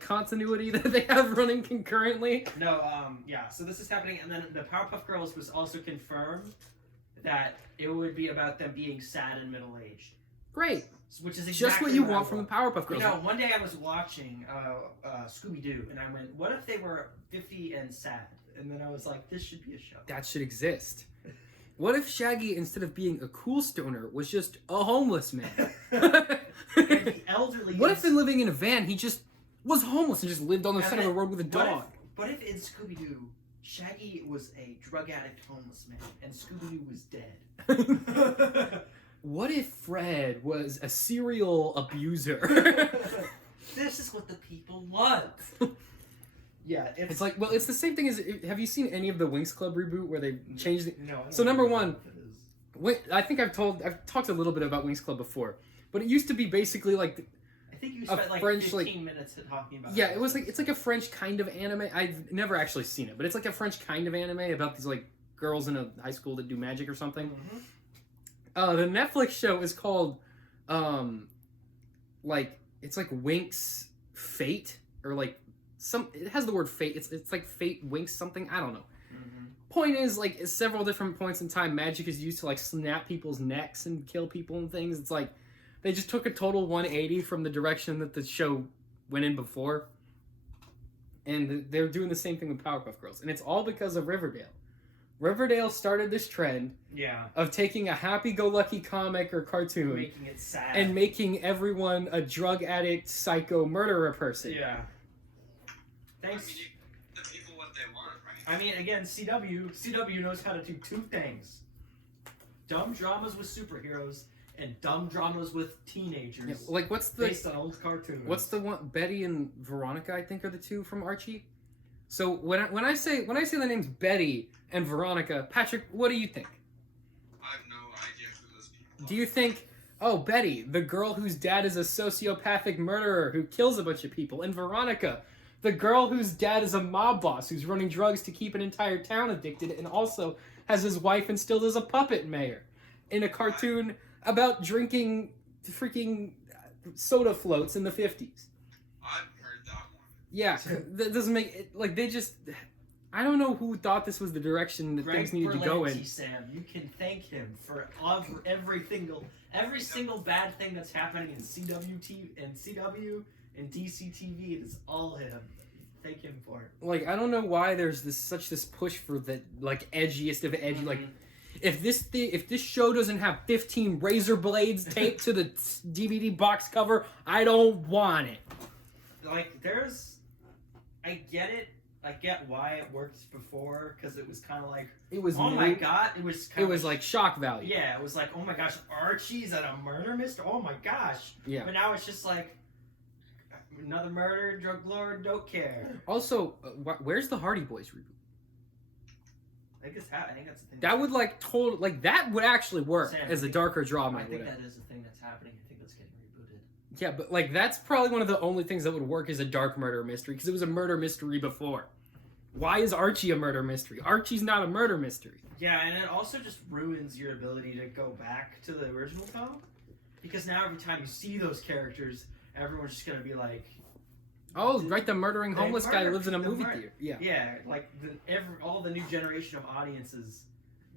continuity that they have running concurrently? No, yeah. So this is happening, and then the Powerpuff Girls was also confirmed that it would be about them being sad and middle-aged. Great. Which is exactly Just what you I want from the Powerpuff Girls. You know, one day I was watching Scooby-Doo, and I went, what if they were 50 and sad? And then I was like, this should be a show. That should exist. What if Shaggy, instead of being a cool stoner, was just a homeless man? And the elderly... What if in living in a van, he just was homeless and just lived on the side of the road with a dog? What if in Scooby-Doo, Shaggy was a drug addict homeless man, and Scooby-Doo was dead? What if Fred was a serial abuser? This is what the people want. Yeah, It's like, well, it's the same thing as, have you seen any of the Winx Club reboot where they changed the... No. I don't So number know one, what it is. I think I've talked a little bit about Winx Club before, but it used to be basically like, I think you spent like French, 15 minutes talking about yeah, it was like, it's like a French kind of anime. I've never actually seen it, but it's like a French kind of anime about these like girls in a high school that do magic or something. Mm-hmm. The Netflix show is called like it's like Winx Fate or like it has the word fate. It's like Fate Winx something. I don't know. Point is, like, at several different points in time, magic is used to, like, snap people's necks and kill people and things. It's like, they just took a total 180 from the direction that the show went in before. And they're doing the same thing with Powerpuff Girls. And it's all because of Riverdale. Riverdale started this trend of taking a happy-go-lucky comic or cartoon making it sad and making everyone a drug addict, psycho, murderer person. Yeah. Thanks. I mean, the people what they want, right? I mean, again, CW knows how to do two things: dumb dramas with superheroes and dumb dramas with teenagers. Yeah, like, what's the based on old cartoons? What's the one? Betty and Veronica, I think, are the two from Archie. So when I say the names Betty and Veronica, Patrick, what do you think? I have no idea who those people are. Do you think, oh, Betty, the girl whose dad is a sociopathic murderer who kills a bunch of people, and Veronica, the girl whose dad is a mob boss who's running drugs to keep an entire town addicted and also has his wife installed as a puppet mayor in a cartoon about drinking freaking soda floats in the 50s. I've heard that one. Yeah, that doesn't make it, like, they just, I don't know who thought this was the direction that things needed to go in. Sam, you can thank him for every single bad thing that's happening in CW and DC TV. It is all him. Thank him for it. Like, I don't know why there's such this push for the, like, edgiest of edgy. Like, if this show doesn't have 15 razor blades taped to the DVD box cover, I don't want it. Like, I get it. I get why it worked before, because it was kind of like, it was oh new. my god, it was like shock value. Yeah, it was like, oh my gosh, Archie's at a murder mystery. Oh my gosh. Yeah. But now it's just like another murder, drug lord, don't care. Also, where's the Hardy Boys reboot? I think that's the thing. That would that would actually work Sam, as a darker drama. I think that is the thing that's happening. I think that's getting rebooted. Yeah, but like that's probably one of the only things that would work as a dark murder mystery because it was a murder mystery before. Why is Archie a murder mystery? Archie's not a murder mystery. Yeah, and it also just ruins your ability to go back to the original film, because now every time you see those characters, everyone's just gonna be like, oh, right, the murdering homeless guy who lives in a movie theater. Yeah. Yeah, like all the new generation of audiences,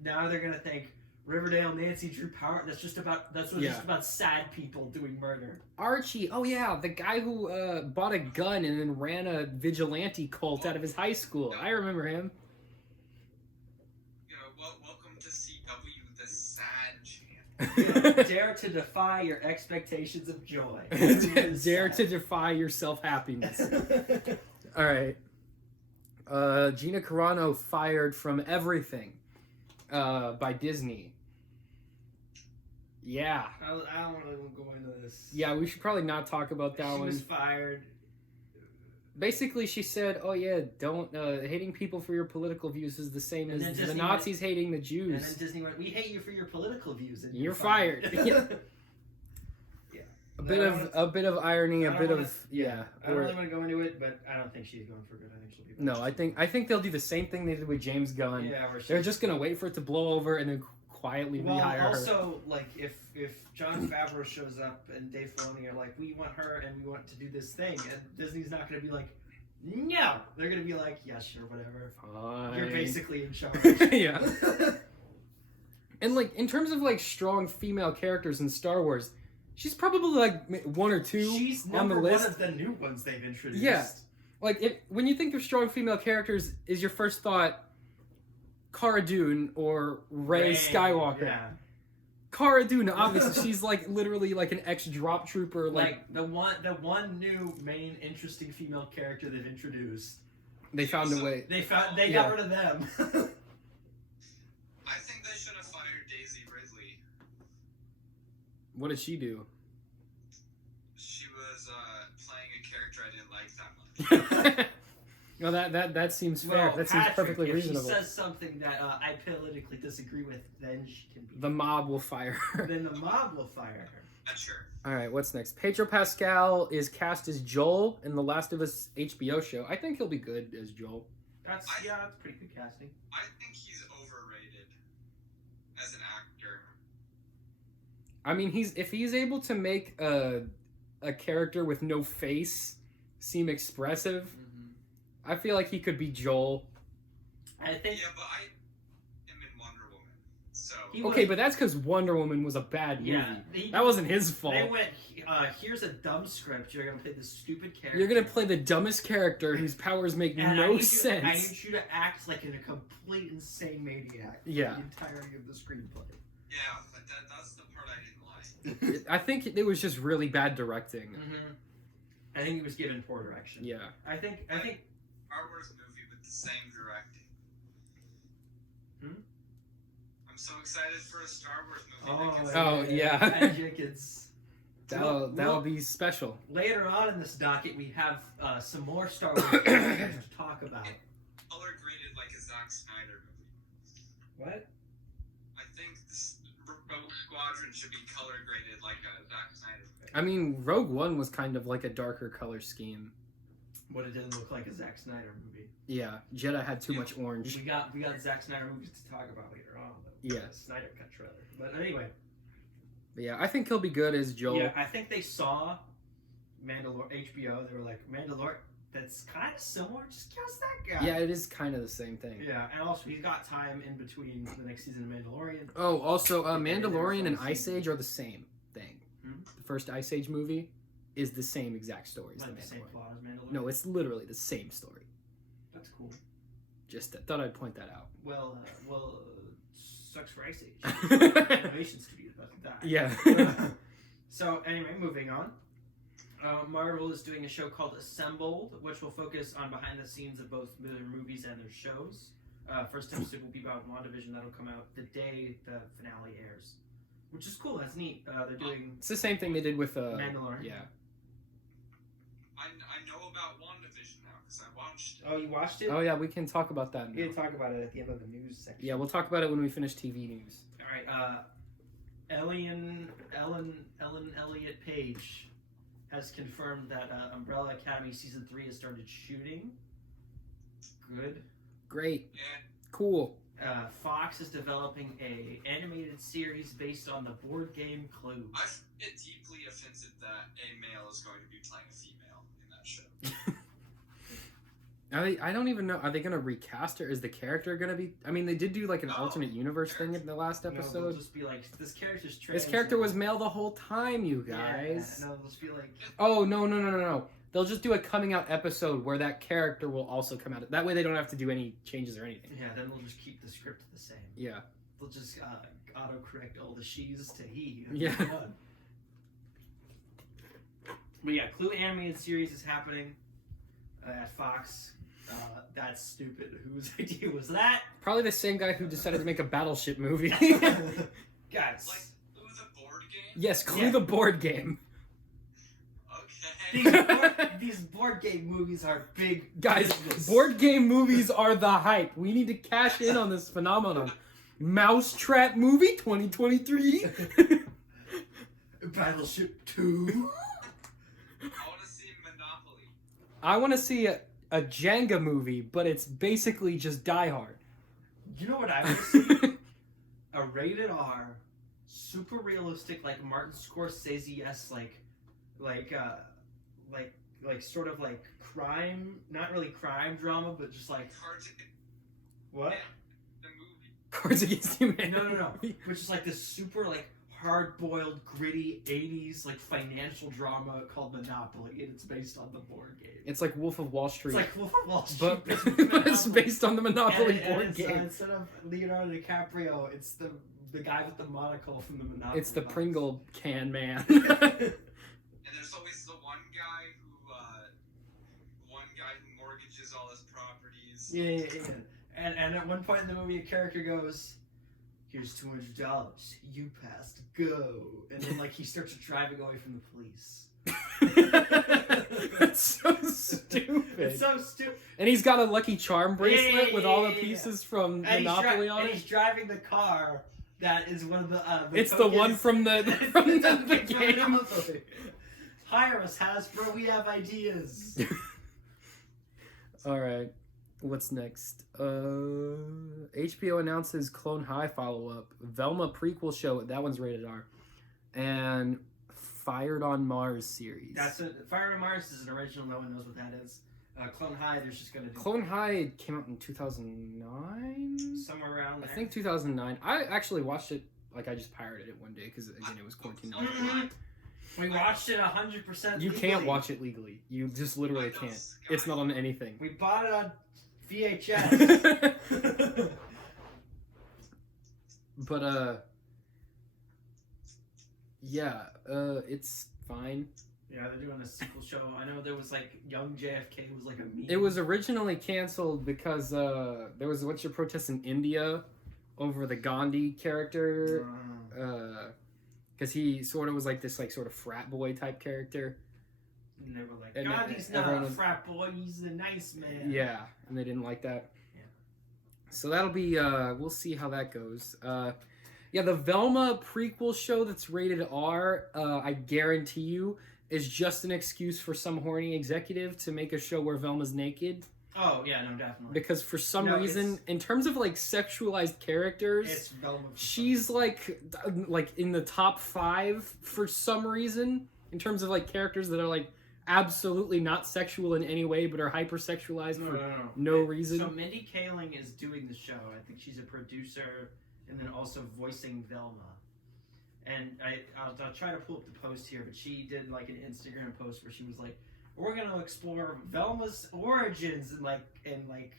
now they're gonna think Riverdale, Nancy Drew Power. That's just about sad people doing murder. Archie, oh yeah, the guy who bought a gun and then ran a vigilante cult out of his high school. I remember him. You know, welcome to CW, the sad channel. Dare to defy your expectations of joy. Dare to defy your self-happiness. All right. Gina Carano fired from everything by Disney. Yeah. I don't want to go into this. Yeah, we should probably not talk about that one. She was fired. Basically, she said, "Oh yeah, don't hating people for your political views is the same And as then the Disney Nazis hating the Jews." And then Disney went, "We hate you for your political views, and You're fired." Yeah. A bit of irony, I don't really want to go into it, but I don't think she's going for good. I think she'll be back. No, I think they'll do the same thing they did with James Gunn. Yeah, they're just gonna wait for it to blow over and then quietly rehire her. Also, like if Jon Favreau shows up and Dave Filoni are like, we want her and we want to do this thing, and Disney's not gonna be like, no, they're gonna be like, yeah, sure, whatever. Fine. You're basically in charge. Yeah. And like in terms of like strong female characters in Star Wars, she's probably like one or two She's on the number list. one of the new ones they've introduced. Yeah. Like when you think of strong female characters, is your first thought Cara Dune or Rey Skywalker? Yeah. Cara Dune, obviously, she's like literally like an ex-drop trooper. Like the one new main interesting female character they've introduced. They found a way. They got rid of them. I think they should have fired Daisy Ridley. What did she do? She was playing a character I didn't like that much. No, that seems fair. Well, that seems Patrick, perfectly reasonable. If she says something that I politically disagree with, then she can be. The mob will fire her. Then the mob will fire her. Not sure. All right, what's next? Pedro Pascal is cast as Joel in the Last of Us HBO show. I think he'll be good as Joel. That's pretty good casting. I think he's overrated as an actor. I mean, if he's able to make a a character with no face seem expressive. I feel like he could be Joel. I think. Yeah, but I am in Wonder Woman, so. Okay, but that's because Wonder Woman was a bad movie. Yeah, that wasn't his fault. They went, here's a dumb script. You're going to play this stupid character. You're going to play the dumbest character whose powers make no sense. I need you to act like a complete insane maniac for the entirety of the screenplay. Yeah, but that's the part I didn't like. I think it was just really bad directing. Mm-hmm. I think he was given poor direction. Yeah. I think. Star Wars movie with the same directing. I'm so excited for a Star Wars movie. Oh yeah. Patty Jenkins. That'll be special. Later on in this docket, we have some more Star Wars to talk about. Color graded like a Zack Snyder movie. What? I think this Rogue Squadron should be color graded like a Zack Snyder movie. I mean, Rogue One was kind of like a darker color scheme. But it didn't look like a Zack Snyder movie. Yeah, Jeddah had too much orange. We got Zack Snyder movies to talk about later on. Though. Yeah. Snyder cut trailer. But anyway. But yeah, I think he'll be good as Joel. Yeah, I think they saw HBO. They were like, Mandalorian, that's kind of similar. Just cast that guy. Yeah, it is kind of the same thing. Yeah, and also he's got time in between the next season of Mandalorian. Oh, also, Mandalorian and Ice Age are the same thing. Hmm? The first Ice Age movie is the same exact story as Like the the same Mandalorian. plot as Mandalorian. No, it's literally the same story. That's cool. Just thought I'd point that out. Well, sucks for Ice Age. Animations to be about to die. Yeah. So anyway, moving on. Marvel is doing a show called Assembled, which will focus on behind the scenes of both their movies and their shows. First episode will be about WandaVision. That'll come out the day the finale airs, which is cool. That's neat. They're doing. It's the same thing they did with Mandalorian. Yeah. I know about WandaVision now because I watched it. Oh, you watched it? Oh yeah, we can talk about that now. We can talk about it at the end of the news section. Yeah, we'll talk about it when we finish TV news. All right. Ellen Elliott Page has confirmed that Umbrella Academy season 3 has started shooting. Good. Great. Yeah. Cool. Fox is developing a animated series based on the board game Clue. I find it deeply offensive that a male is going to be playing a female in that show. I don't even know. Are they going to recast her? Is the character going to be... I mean, they did do like an alternate universe thing in the last No, episode. they'll just be like, this character's trans. This character was male the whole time, you guys. Yeah, no, they'll just be like... Oh, no. They'll just do a coming out episode where that character will also come out. That way they don't have to do any changes or anything. Yeah, then they'll just keep the script the same. Yeah. They'll just auto-correct all the she's to he. Yeah. But yeah, Clue animated series is happening at Fox. That's stupid. Whose idea was that? Probably the same guy who decided to make a Battleship movie. Guys. Like Clue the board game? Yes, Clue Yeah. the board game. Okay. These board game movies are big Guys, business. board game movies are the hype. We need to cash in on this phenomenon. Mousetrap movie 2023. Battleship 2. I want to see Monopoly. I want to see a Jenga movie, but it's basically just Die Hard. You know what I want to see? A rated R, super realistic, like Martin Scorsese-esque, like sort of like crime, not really crime drama, but just like Cards what? the movie. Cards Against Humanity. No. Which is like this super like hard-boiled, gritty 80s like financial drama called Monopoly, and it's based on the board game. It's like Wolf of Wall It's Street. like Wolf of Wall Street, but it's based on the Monopoly board it's, game. instead of Leonardo DiCaprio, it's the guy with the monocle from the Monopoly. It's the box. Pringle can man. And there's always the one guy who mortgages all his properties. Yeah. And at one point in the movie, a character goes, "Here's $200. You passed. Go." And then like he starts driving away from the police. That's so stupid. It's so stupid. And he's got a Lucky Charm bracelet with all the Yeah. pieces from And Monopoly on and it. he's driving the car that is one of the. It's the one from the the game. Monopoly. Hire us, Hasbro. We have ideas. All right, what's next? HBO announces Clone High follow-up, Velma prequel show. That one's rated R, and Fired on Mars series. That's it. Fire on Mars is an original. No one knows what that is. Clone High, there's just gonna do Clone High came out in 2009. somewhere around I there. think 2009. I actually watched it. Like I just pirated it one day because again it was quarantine. We watched it 100%. You legally. can't watch it legally. You just literally can't. It's not on anything. We bought it on VHS. But yeah, it's fine. Yeah, they're doing a sequel show. I know there was like young JFK was like a meme. It was originally canceled because there was a bunch of protests in India over the Gandhi character. Because he sort of was like this sort of frat boy type character. And they were like, And Gandhi's not everyone a was- frat boy, he's a nice man. Yeah, and they didn't like that. Yeah. So that'll be we'll see how that goes. Yeah, the Velma prequel show that's rated R, I guarantee you, is just an excuse for some horny executive to make a show where Velma's naked. Oh, yeah, no, definitely. Because for some No, reason, in terms of sexualized characters, It's Velma. she's like in the top 5 for some reason in terms of characters that are absolutely not sexual in any way but are hypersexualized for no reason. So Mindy Kaling is doing the show. I think she's a producer and then also voicing Velma. And I'll try to pull up the post here, but she did an Instagram post where she was like, we're gonna explore Velma's origins and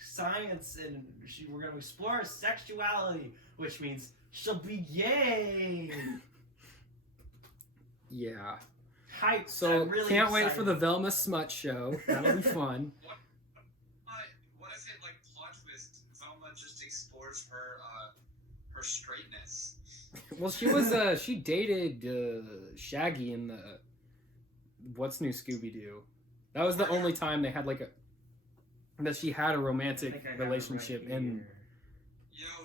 science, and we're gonna explore her sexuality, which means she'll be gay. Yeah. Hype. So I'm really can't wait excited. for the Velma smut show. That'll be fun. What if it plot twist? Velma just explores her straightness. Well, she dated Shaggy in the What's New Scooby-Doo. That was the only time they had that she had a I romantic think I got it relationship right in here.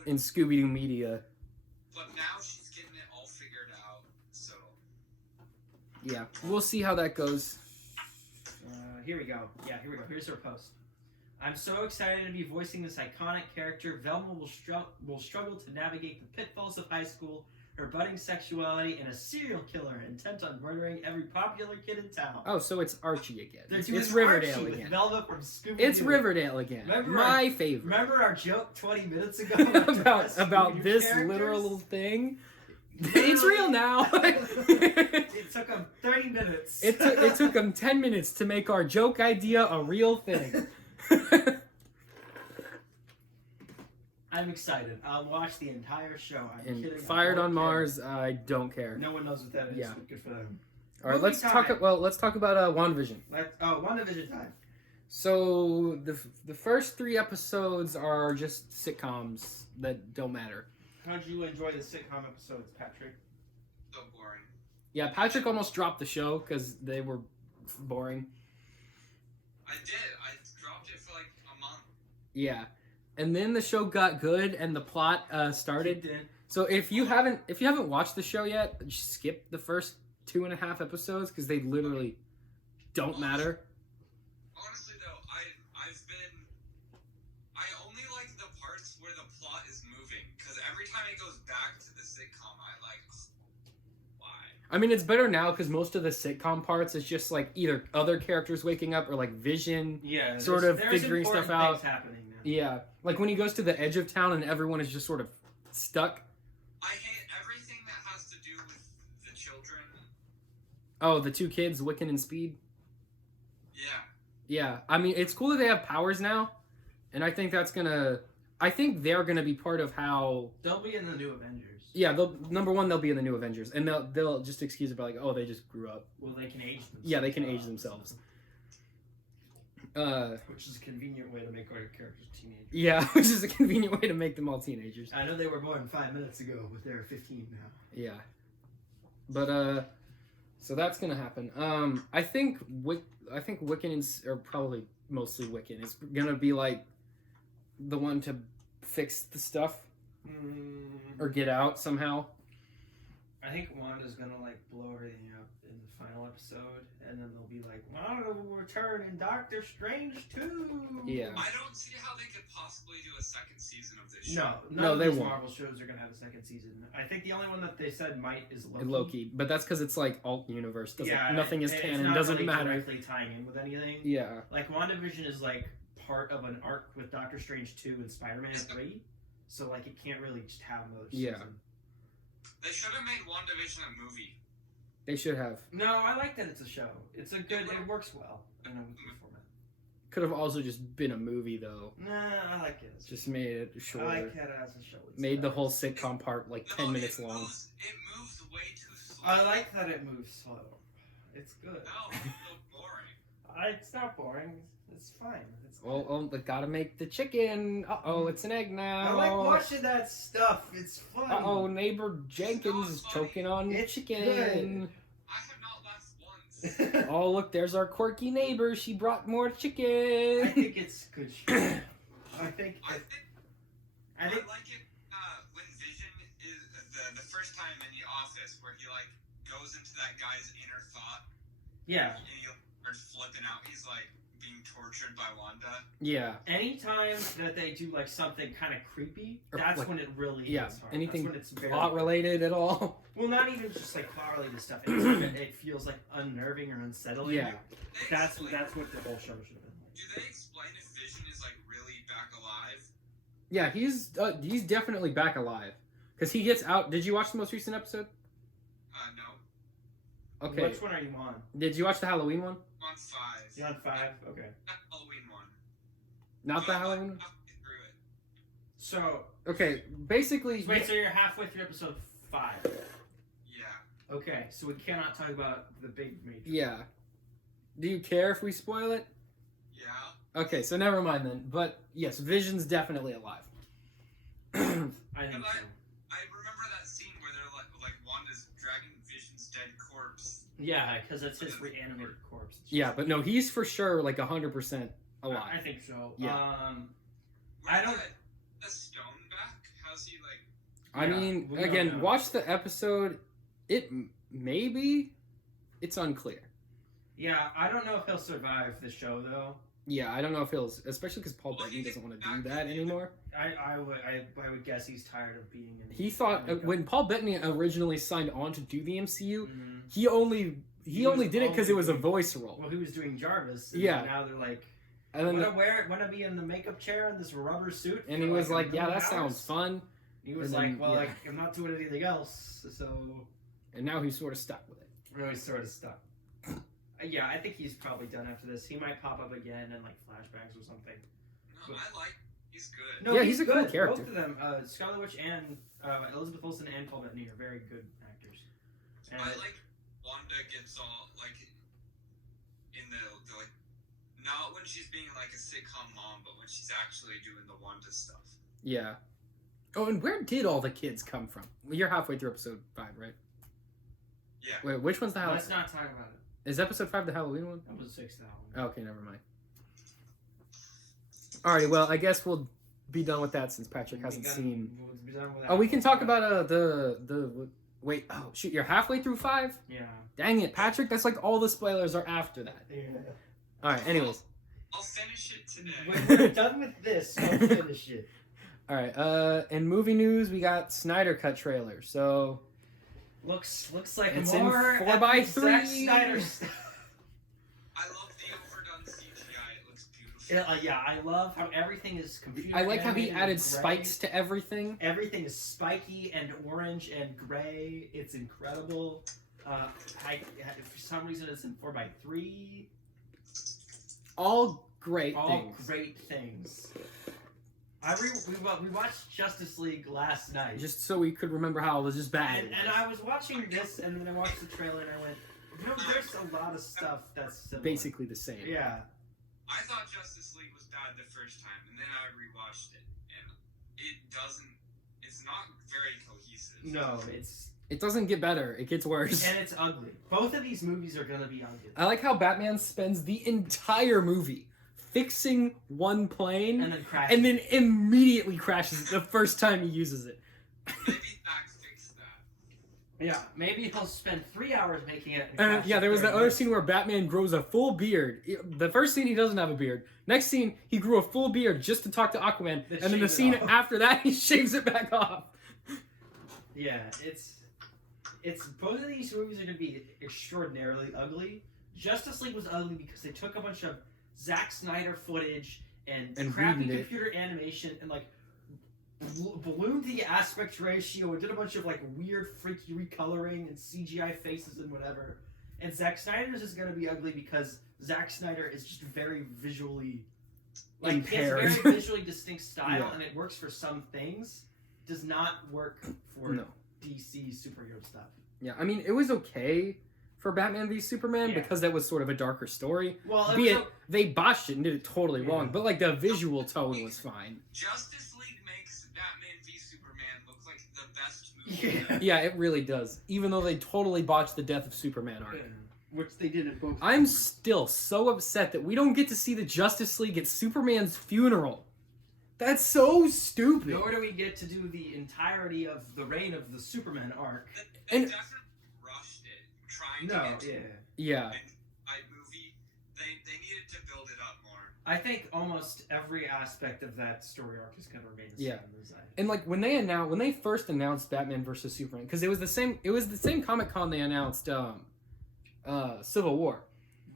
Yo, Scooby-Doo media. but now she's getting it all figured out. So Yeah, we'll see how that goes. Here we go. Yeah, here we go. Here's her post. I'm so excited to be voicing this iconic character. Velma will struggle to navigate the pitfalls of high school, her budding sexuality, and a serial killer intent on murdering every popular kid in town. Oh, so it's Archie again. They're It's doing Riverdale Archie with again. Velma from Scooby-Doo. It's Riverdale again. Remember My favorite. Remember our joke 20 minutes ago about Scooby-Doo this characters? literal thing? It's real now. It took them 30 minutes. It took them 10 minutes to make our joke idea a real thing. I'm excited. I'll watch the entire show. I'm And kidding. I Fired don't on care. Mars, I don't care. No one knows what that is. Yeah. Good for them. All right, Movie let's time. talk about WandaVision. WandaVision time. So the first 3 episodes are just sitcoms that don't matter. How'd you enjoy the sitcom episodes, Patrick? so boring. Yeah, Patrick almost dropped the show because they were boring. I did. I dropped it for a month. Yeah, and then the show got good and the plot started. Kicked in. So if you haven't watched the show yet, just skip the first 2.5 episodes because they literally don't matter. Honestly, though, I only like the parts where the plot is moving, because every time it goes back to the sitcom, why? I mean, it's better now because most of the sitcom parts is just either other characters waking up or Vision. Yeah, Sort of there's figuring important stuff out. things happening now. Yeah, when he goes to the edge of town and everyone is just sort of stuck. I hate everything that has to do with the children. Oh, the 2 kids, Wiccan and Speed. Yeah. Yeah, I mean, it's cool that they have powers now, and I think they're gonna be part of how. They'll be in the new Avengers. Yeah, they'll be in the new Avengers, and they'll just excuse it by oh, they just grew up. Well, they can age themselves. Yeah, they can age themselves. Which is a convenient way to make our characters teenagers. Yeah, which is a convenient way to make them all teenagers. I know they were born 5 minutes ago, but they're 15 now. Yeah, but so that's gonna happen. I think Wiccan or probably mostly Wiccan is gonna be the one to fix the stuff or get out somehow. I think Wanda's gonna blow everything up in the final episode, and then they'll be like, "Wanda will return in Doctor Strange 2." Yeah. I don't see how they could possibly do a second season of this show. No, none No, of they these won't. Marvel shows are gonna have a second season. I think the only one that they said might is Loki. Loki, but that's because it's like alt universe. Nothing is it's canon. not Doesn't really matter. directly tying in with anything. Yeah. Like WandaVision is like part of an arc with Doctor Strange 2 and Spider-Man 3, so like it can't really just have another season. Yeah. They should have made WandaVision a movie. They should have. No, I like that it's a show. It's a good. It works well in a weekly format. Could have also just been a movie though. Nah, I like it. Just made it I shorter. like it as a show. It's Made the better. whole sitcom part like 10 minutes it long. It moves way too slow. I like that it moves slow. It's good. No, it's so boring. It's not boring. It's fine. It's Oh, they gotta make the chicken. It's an egg I like now. watching that stuff. It's fun. Neighbor Jenkins is choking on It's chicken. good. I have not laughed once. Oh, look, there's our quirky neighbor. She brought more chicken. I think it's good shit. I think. I I think. like it when Vision is the first time in the office where he like goes into that guy's inner thought Yeah. and he starts flipping out. He's like being tortured by Wanda. Yeah. Anytime that they do like something kind of creepy, Or, that's like, when it really yeah, hits hard. anything That's when it's very Plot related at all. Well, not even just like plot related stuff. Anytime it feels like unnerving or unsettling. Yeah. That's what the whole show should have been like. Do they explain if Vision is like really back alive? Yeah, he's definitely back alive. Because he gets out. Did you watch the most recent episode? No. Okay. Which one are you on? Did you watch the Halloween one? I'm on 5. You on 5? Okay. Not Halloween one. Not the I'm Halloween one? halfway through it. So Okay, basically. wait, so you're halfway through episode 5. Yeah. Okay, so we cannot talk about the big major. Yeah. Do you care if we spoil it? Yeah. Okay, so never mind then. But yes, Vision's definitely alive. I think And so. I remember that scene where they're like Wanda's dragging Vision's dead corpse. Yeah, because it's his reanimated corpse. Yeah, but no, he's for sure like 100% I alive. think so. Yeah. I don't- The stone back? How's he like? I Yeah, mean, we don't again, know. watch the episode. Maybe it's unclear. Yeah, I don't know if he'll survive the show though. Yeah, I don't know if he'll, especially because Paul Well, Bettany he doesn't want to can do back that in. anymore. I would guess he's tired of being in. He thought makeup. when Paul Bettany originally signed on to do the MCU, Mhm. he only was did it because it was a only- voice role. Well, he was doing Jarvis. And Yeah. Now they're like, And then want to be in the makeup chair in this rubber suit? and for, he was a like, "Yeah, million that sounds hours?" fun." He was And then, like, well, yeah. like I'm not doing anything else, so And now he's sort of stuck with it. really sort of stuck. Yeah, I think he's probably done after this. He might pop up again in like flashbacks or something. No, he's good. No, Yeah, he's a cool good. character. Both of them, Scarlet Witch and Elizabeth Olsen and Paul Bettany are very good actors. And I like Wanda gets all like in the like not when she's being like a sitcom mom, but when she's actually doing the Wanda stuff. Yeah. Oh, and where did all the kids come from? Well, you're halfway through episode 5, right? Yeah. Wait, which one's the Halloween? let's not talk about it. Is episode 5 the Halloween one? That was the 6th album. Oh, okay, never mind. Alrighty, well, I guess we'll be done with that since Patrick hasn't seen. We'll be done with Oh, we that. can talk about the. Wait, oh shoot, you're halfway through 5? Yeah. Dang it, Patrick! That's like all the spoilers are after that. Yeah. All right. Anyways, I'll finish it today. When we're done with this, we'll finish it. all right. In movie news, we got Snyder Cut trailer. So Looks like It's in more 4:3. Zack Snyder stuff. I love the overdone CGI. It looks beautiful. Yeah, I love how everything is computer. I like how he animated added and gray. spikes to everything. Everything is spiky and orange and gray. It's incredible. For some reason, it's in 4:3. All great All things. great things. We watched Justice League last night. Just so we could remember how it was just bad. And I was watching this, and then I watched the trailer, and I went, there's a lot of stuff that's similar. Basically the same. Yeah. I thought Justice League was bad the first time, and then I rewatched it, and it's not very cohesive. No, It doesn't get better. It gets worse. and it's ugly. Both of these movies are gonna be ugly. I like how Batman spends the entire movie fixing one plane And then crash. and then immediately crashes it the first time he uses it. Maybe Zach fixed that. Yeah, maybe he'll spend 3 hours making it. And crash Yeah, it there was that 30 other minutes. scene where Batman grows a full beard. The first scene, he doesn't have a beard. Next scene, he grew a full beard just to talk to Aquaman. Then And then the shave it scene off. after that, he shaves it back off. Yeah, it's both of these movies are gonna be extraordinarily ugly. Justice League was ugly because they took a bunch of Zack Snyder footage and crappy reading it. computer animation and like ballooned the aspect ratio and did a bunch of like weird freaky recoloring and CGI faces and whatever. And Zack Snyder's is gonna be ugly because Zack Snyder is just very visually like he has a Impaired. very visually distinct style Yeah. and it works for some things. Does not work for No. DC superhero stuff. Yeah, I mean, it was okay for Batman v Superman Yeah. because that was sort of a darker story. Well, Be it, they botched it and did it totally Yeah. wrong, but like the visual tone was fine. Justice League makes Batman v Superman look like the best movie. Yeah. Yeah, it really does. Even though they totally botched the Death of Superman arc. Which they did in both. I'm still so upset that we don't get to see the Justice League at Superman's funeral. That's so stupid. Nor do we get to do the entirety of the reign of the Superman arc. They And- definitely rushed it, trying No, to get to Yeah. a movie. They needed to build it up more. I think almost every aspect of that story arc is going to remain the Yeah. same. As I... And like when they first announced Batman versus Superman, because it was the same Comic Con they announced Civil War,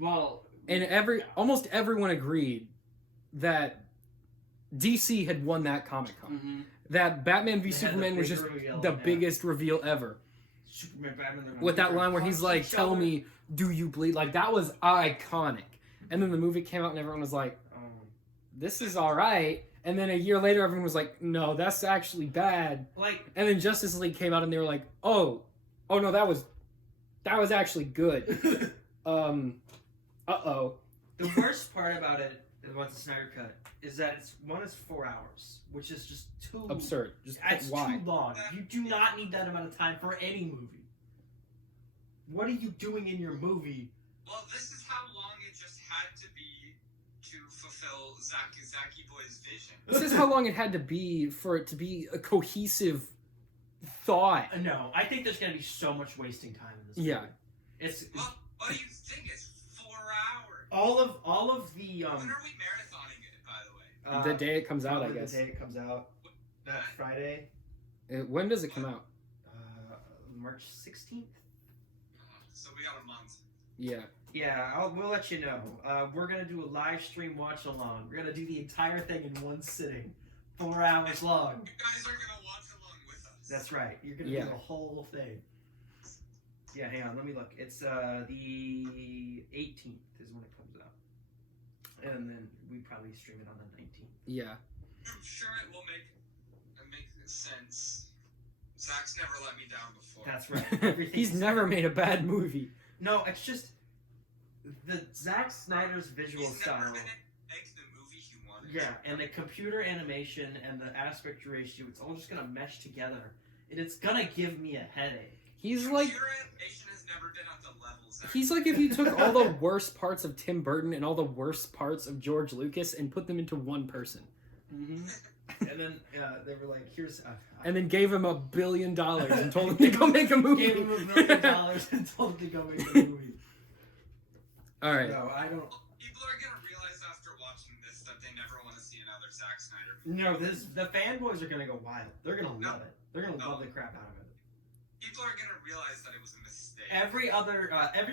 Well, and almost everyone agreed that DC had won that Comic Con. mhm. That Batman v They had the Superman was big just reveal, the yeah. biggest reveal ever. Superman, Batman, they're gonna With that make line where he's punch like, each "Tell other." me, do you bleed?" Like that was iconic. And then the movie came out, and everyone was like, "This is all right." And then a year later, everyone was like, "No, that's actually bad." Like, And then Justice League came out, and they were like, "Oh no, that was actually good." Uh-oh. the worst part about the Snyder Cut is that it's 4 hours, which is just too Absurd. Just That's why? too long. You do not need that amount of time for any movie. What are you doing in your movie? Well, this is how long it just had to be to fulfill Zaki Boy's vision. This is how long it had to be for it to be a cohesive thought. No, I think there's gonna be so much wasting time in this movie. Yeah. It's Well, what do you think? It's 4 hours. all of the When are we marathoning it, by the way? The day it comes out, I probably guess. The day it comes out, that Friday, When does it come out? March 16th. So we got a month. Yeah. Yeah, we'll let you know. We're gonna do a live stream watch along. We're gonna do the entire thing in one sitting, 4 hours long. You guys are gonna watch along with us. That's right. You're gonna Yeah. do the whole thing. Yeah, hang on. Let me look. It's the 18th is when it comes out, and then we probably stream it on the 19th. Yeah. I'm sure it will make sense. Zach's never let me down before. That's right. Everything's- He's never made a bad movie. No, it's just the Zack Snyder's visual He's style. never gonna make the movie he wanted. Yeah, and the computer animation and the aspect ratio, it's all just gonna mesh together, and it's gonna give me a headache. He's like Computer animation has never been at the level Zach. he's like if you took all the worst parts of Tim Burton and all the worst parts of George Lucas and put them into one person. Mm-hmm. And then they were like, "Here's," And then gave him $1 billion and told him to go make a movie. gave him $1 million and told him to go make a movie. All right. No, I don't. People are gonna realize after watching this that they never want to see another Zack Snyder. No, the fanboys are gonna go wild. They're gonna No. love it. They're gonna No. love the crap out of it. People are gonna realize that it was a mistake. Every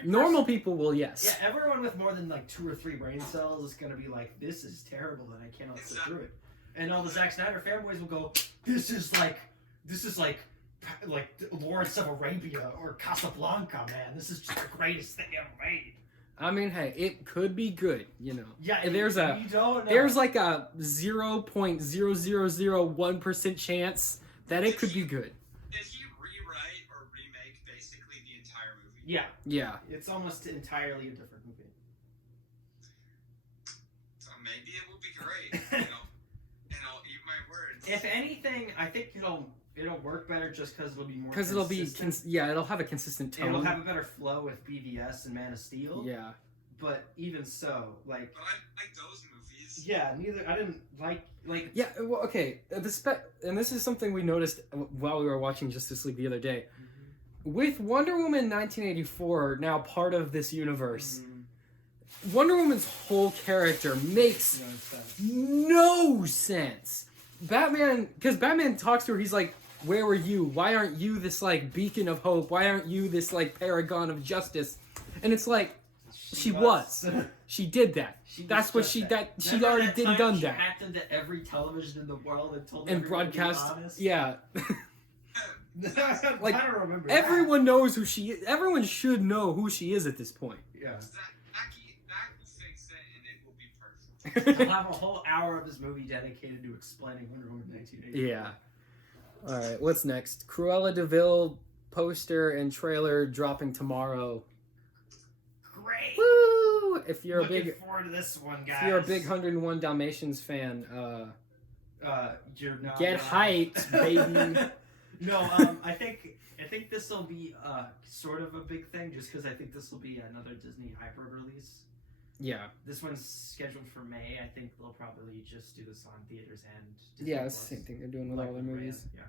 Normal people will, yes. Yeah, everyone with more than like 2 or 3 brain cells is gonna be like, "This is terrible, and I cannot sit through it." And all the Zack Snyder fanboys will go, "This is like Lawrence of Arabia or Casablanca, man. This is just the greatest thing ever made." I mean, hey, it could be good, you know. Yeah, There's you a don't know. there's like a 0.0001% chance that it could be good. Did he rewrite or remake basically the entire movie? Yeah, Yeah. it's almost entirely a different movie. So maybe it will be great. And I'll eat my words. If anything, I think it'll work better just because it'll be more. Because it'll be consistent. it'll have a consistent tone. It'll have a better flow with BVS and Man of Steel. Yeah. But even so, like. But I like those movies. Yeah, I didn't like. Yeah, well, okay. And this is something we noticed while we were watching Justice League the other day. with Wonder Woman 1984 now part of this universe, Wonder Woman's whole character makes no sense. Because Batman talks to her, he's like, where were you? Why aren't you this, like, beacon of hope? Why aren't you this, like, paragon of justice? And it's like, she was. She did that. That's what she already did and done she that. hacked into every television in the world and told And everyone to be broadcast, honest. yeah. Like, I don't remember everyone knows who she is. Everyone should know who she is at this point. Yeah. That will fix it, and it will be perfect. He'll have a whole hour of his movie dedicated to explaining Wonder Woman 1980. Yeah. Alright, what's next? Cruella de Vil poster and trailer dropping tomorrow. Great. Woo! If you're Looking forward to this one, guys. if you're a big 101 Dalmatians fan, You're not. get hyped, baby. No, I think this will be sort of a big thing, just because I think this will be another Disney hybrid release. Yeah. This one's scheduled for May. I think they'll probably just do this on theaters and Disney Yeah, it's Plus. the same thing they're doing with Like all their the movies. brand,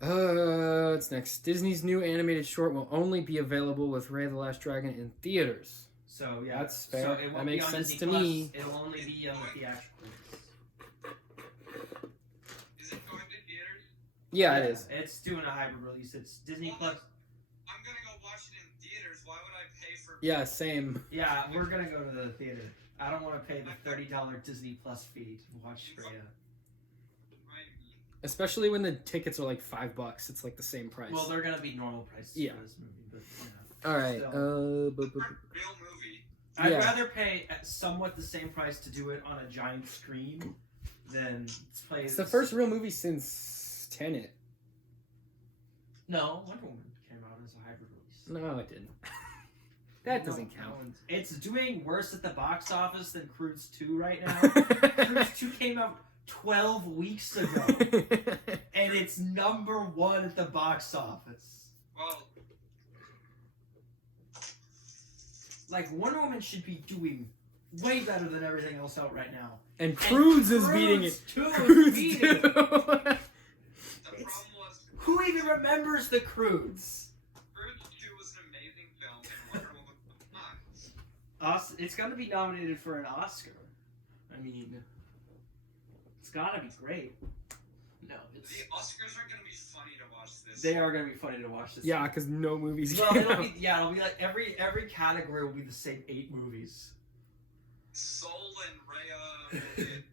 Yeah. What's next? Disney's new animated short will only be available with Raya the Last Dragon in theaters. So yeah, That's fair. So it won't That makes be on sense Disney to Plus. me. It'll only be on the theatrical release. Is it going to theaters? Yeah, it is. It's doing a hybrid release. It's Disney Plus. I'm gonna go watch it in theaters. Why would I pay for? Yeah, same. Yeah, we're gonna go to the theater. I don't want to pay the $30 Disney Plus fee to watch Raya. Especially when the tickets are like $5. It's like the same price. Well, they're gonna be normal prices Yeah. for this movie, but yeah. Alright, Still. Real movie. I'd Yeah. rather pay at somewhat the same price to do it on a giant screen than play. it's the first real movie since Tenet. No, Wonder Woman came out as a hybrid release. No, it didn't. That No, doesn't count. It's doing worse at the box office than Cruise 2 right now. Cruise 2 came out 12 weeks ago, and it's #1 at the box office. Well, Like, Wonder Woman should be doing way better than everything else out right now. And Cruise is beating it. Cruise 2 is beating it. the problem was Who even remembers the Cruise? Cruise 2 was an amazing film, and Wonder Woman was not. It's gonna be nominated for an Oscar. I mean, it's gotta be great. No, The Oscars are gonna be funny to watch this. they are gonna be funny to watch this. Yeah, because no movies Well, came it'll out. be like every category will be the same 8 movies. Soul and Raya will get thing.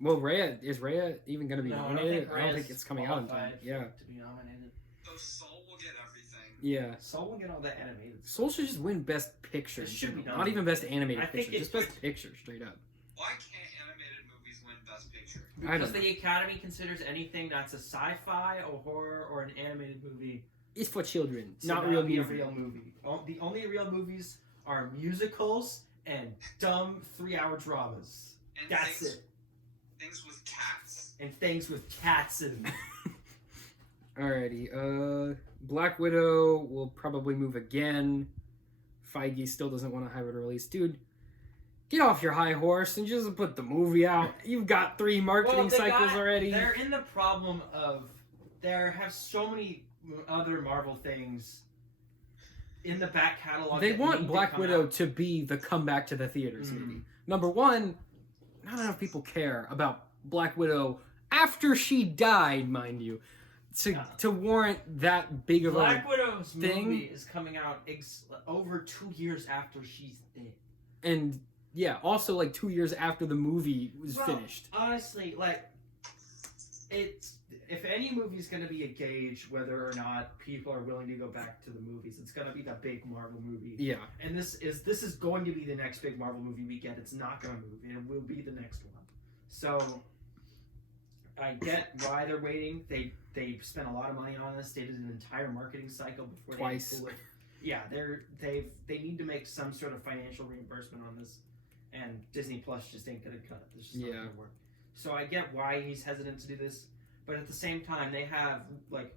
Well, is Raya even going to be No, nominated? I don't think Reyes it's coming out in time. qualified Yeah. to be nominated. So Soul will get everything. Yeah. Soul will get all the animated. Soul should just win Best Picture. It in should be general. Not even nominated. Best Animated I think Picture. it Just Best Picture, straight up. Why can't animated movies win Best Picture? I Because don't the Academy considers anything that's a sci-fi, a horror, or an animated movie It's for children, to not not real be movie. a real movie. The only real movies are musicals and dumb 3-hour dramas. And That's things, it. Things with cats. And things with cats in them. Alrighty. Black Widow will probably move again. Feige still doesn't want a hybrid release. Dude, get off your high horse and just put the movie out. You've got 3 marketing cycles already. They're in the problem of there have so many other Marvel things in the back catalog. They that want need to Black come Widow out. to be the comeback to the theaters Mhm. movie. Number one, not enough people care about Black Widow after she died, mind you, to warrant that big of Black a Widow's thing. movie is coming out over 2 years after she's dead. and yeah, also like 2 years after the movie was Well, finished. Honestly, like, it's if any movie's going to be a gauge whether or not people are willing to go back to the movies, it's going to be the big Marvel movie. Yeah, And this is going to be the next big Marvel movie we get. It's not going to move. It will be the next one. So I get why they're waiting. They spent a lot of money on this. They did an entire marketing cycle before Twice. they pull it. Yeah, they need to make some sort of financial reimbursement on this, and Disney Plus just ain't gonna cut it. It's just not Yeah. gonna work. So I get why he's hesitant to do this, but at the same time, they have like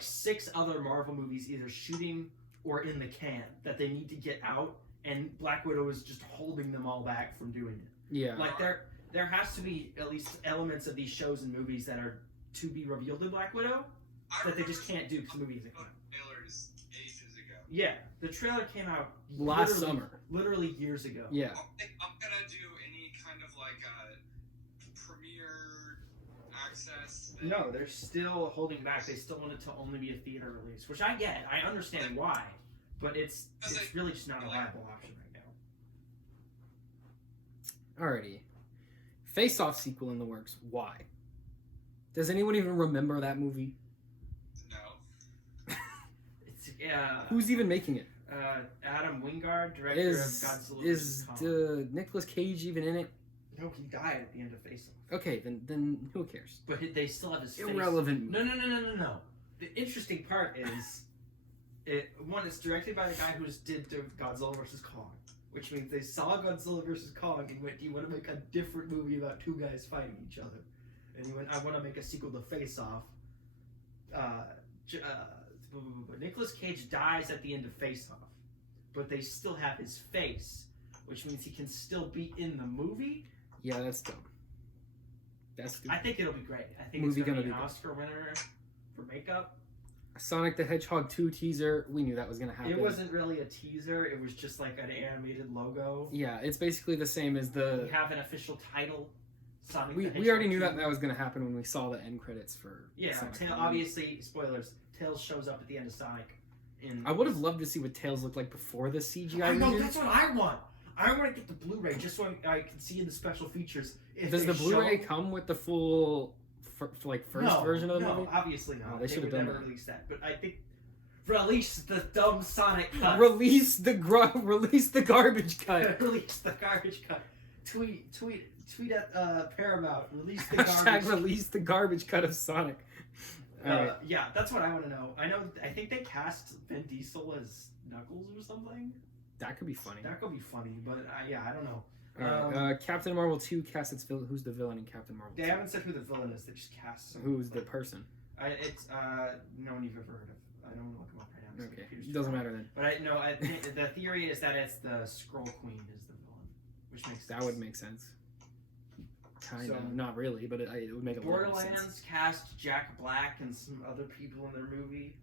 6 other Marvel movies either shooting or in the can that they need to get out, and Black Widow is just holding them all back from doing it. yeah. Like there has to be at least elements of these shows and movies that are to be revealed in Black Widow, that they just can't do because the movie isn't coming out. Trailers ages ago. Yeah, the trailer came out Last summer. literally years ago. Yeah. I'm gonna do any kind of like a premiere access thing. No, they're still holding back. They still want it to only be a theater release, which I get. I understand why, but it's really just not a viable option right now. Alrighty. Face Off sequel in the works. Why? Does anyone even remember that movie? No. It's Who's even making it? Adam Wingard, director of Godzilla Is vs. Kong. Nicolas Cage even in it? No, he died at the end of Face Off. Okay, then who cares? But they still have his face. Irrelevant. No. The interesting part is, it's directed by the guy who did Godzilla vs. Kong, which means they saw Godzilla vs. Kong and went, "Do you want to make a different movie about two guys fighting each other?" And he went, "I want to make a sequel to Face Off." Nicolas Cage dies at the end of Face Off, but they still have his face, which means he can still be in the movie. Yeah, that's dumb. That's stupid. I think it'll be great. I think Movie it's going to gonna be an be Oscar winner for makeup. Sonic the Hedgehog 2 teaser. We knew that was gonna happen. It wasn't really a teaser. It was just like an animated logo. Yeah, it's basically the same as We the. have an official title. Sonic the We Hedgehog already knew 2. that was gonna happen when we saw the end credits for. Yeah, Sonic. obviously, spoilers. Tails shows up at the end of Sonic. I would have loved to see what Tails looked like before the CGI. I know, region. that's what I want. I want to get the Blu-ray just so I can see in the special features. If Does they the Blu-ray show... come with the full, first version of the movie? No, obviously not. Oh, they should have would done never that. release that. But I think release the dumb Sonic cut. Release the garbage cut. Release the garbage cut. Tweet at Paramount. Release the garbage. Hashtag release the garbage cut of Sonic. Alright. Yeah, that's what I want to know. I think they cast Vin Diesel as Knuckles or something. That could be funny. That could be funny, but yeah, I don't know. Alright, Captain Marvel 2 cast its villain. Who's the villain in Captain Marvel 2? They haven't said who the villain is. They just cast someone. Who's the person? It's no one you've ever heard of. I don't want to look him up right now. Okay, doesn't matter then. But I think the theory is that it's the Skrull Queen is the villain, which makes sense. That would make sense. Kind of, So- not really, but it would make a lot of sense. Borderlands cast Jack Black and some other people in their movie.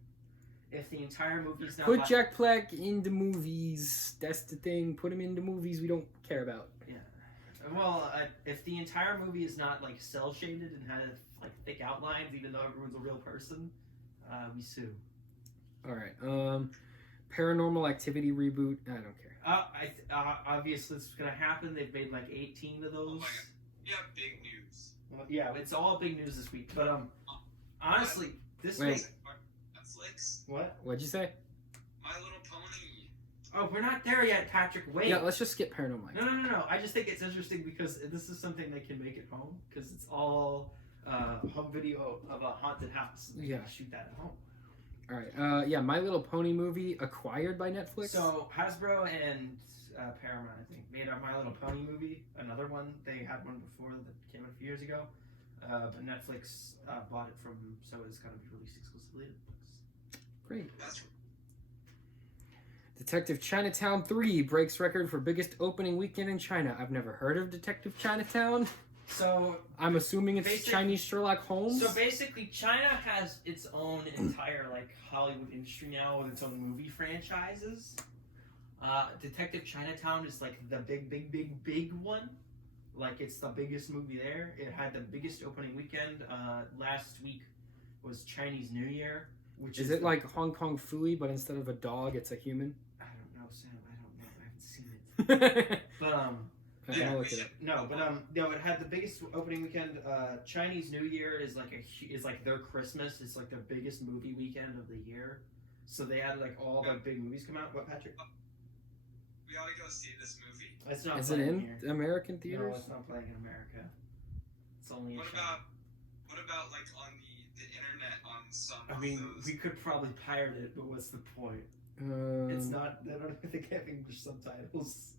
If the entire movie's not Put Jack Black in the movies. That's the thing. Put him in the movies we don't care about. well, if the entire movie is not like cell shaded and has like thick outlines, even though everyone's a real person, we sue. All right. Paranormal Activity reboot. I don't care. Obviously, it's gonna happen. They've made like 18 of those. Oh my God. Yeah, big news. Well, yeah, it's all big news this week. But honestly, this Wait. week. Netflix. What? What'd you say? My Little Pony. Oh, we're not there yet, Patrick. Wait. Yeah, let's just skip Paranormal. No. I just think it's interesting because this is something they can make at home because it's all home video of a haunted house. They Yeah. can shoot that at home. All right. Yeah, My Little Pony movie acquired by Netflix. So Hasbro and Paramount, I think, made a My Little Pony movie. Another one. They had one before that came out a few years ago. But Netflix bought it from, so it's going to be released exclusively to Netflix. Great. That's Detective Chinatown 3 breaks record for biggest opening weekend in China. I've never heard of Detective Chinatown. So I'm assuming it's Chinese Sherlock Holmes. So basically, China has its own entire like Hollywood industry now with its own movie franchises. Detective Chinatown is like the big one. Like it's the biggest movie there. It had the biggest opening weekend. Last week was Chinese New Year, which is it like Hong Kong Phooey, but instead of a dog, it's a human? I don't know, Sam. I don't know. I haven't seen it. But I'll look it up. no, it had the biggest opening weekend. Chinese New Year is like their Christmas. It's like their biggest movie weekend of the year. So they had like all the big movies come out. What, Patrick? We ought to go see this movie. It's not Is it playing in here. American No, theaters? it's not playing in America. It's only in What China. about like on the internet on some I of mean, those? we could probably pirate it, but what's the point? It's not. They don't think they have English subtitles.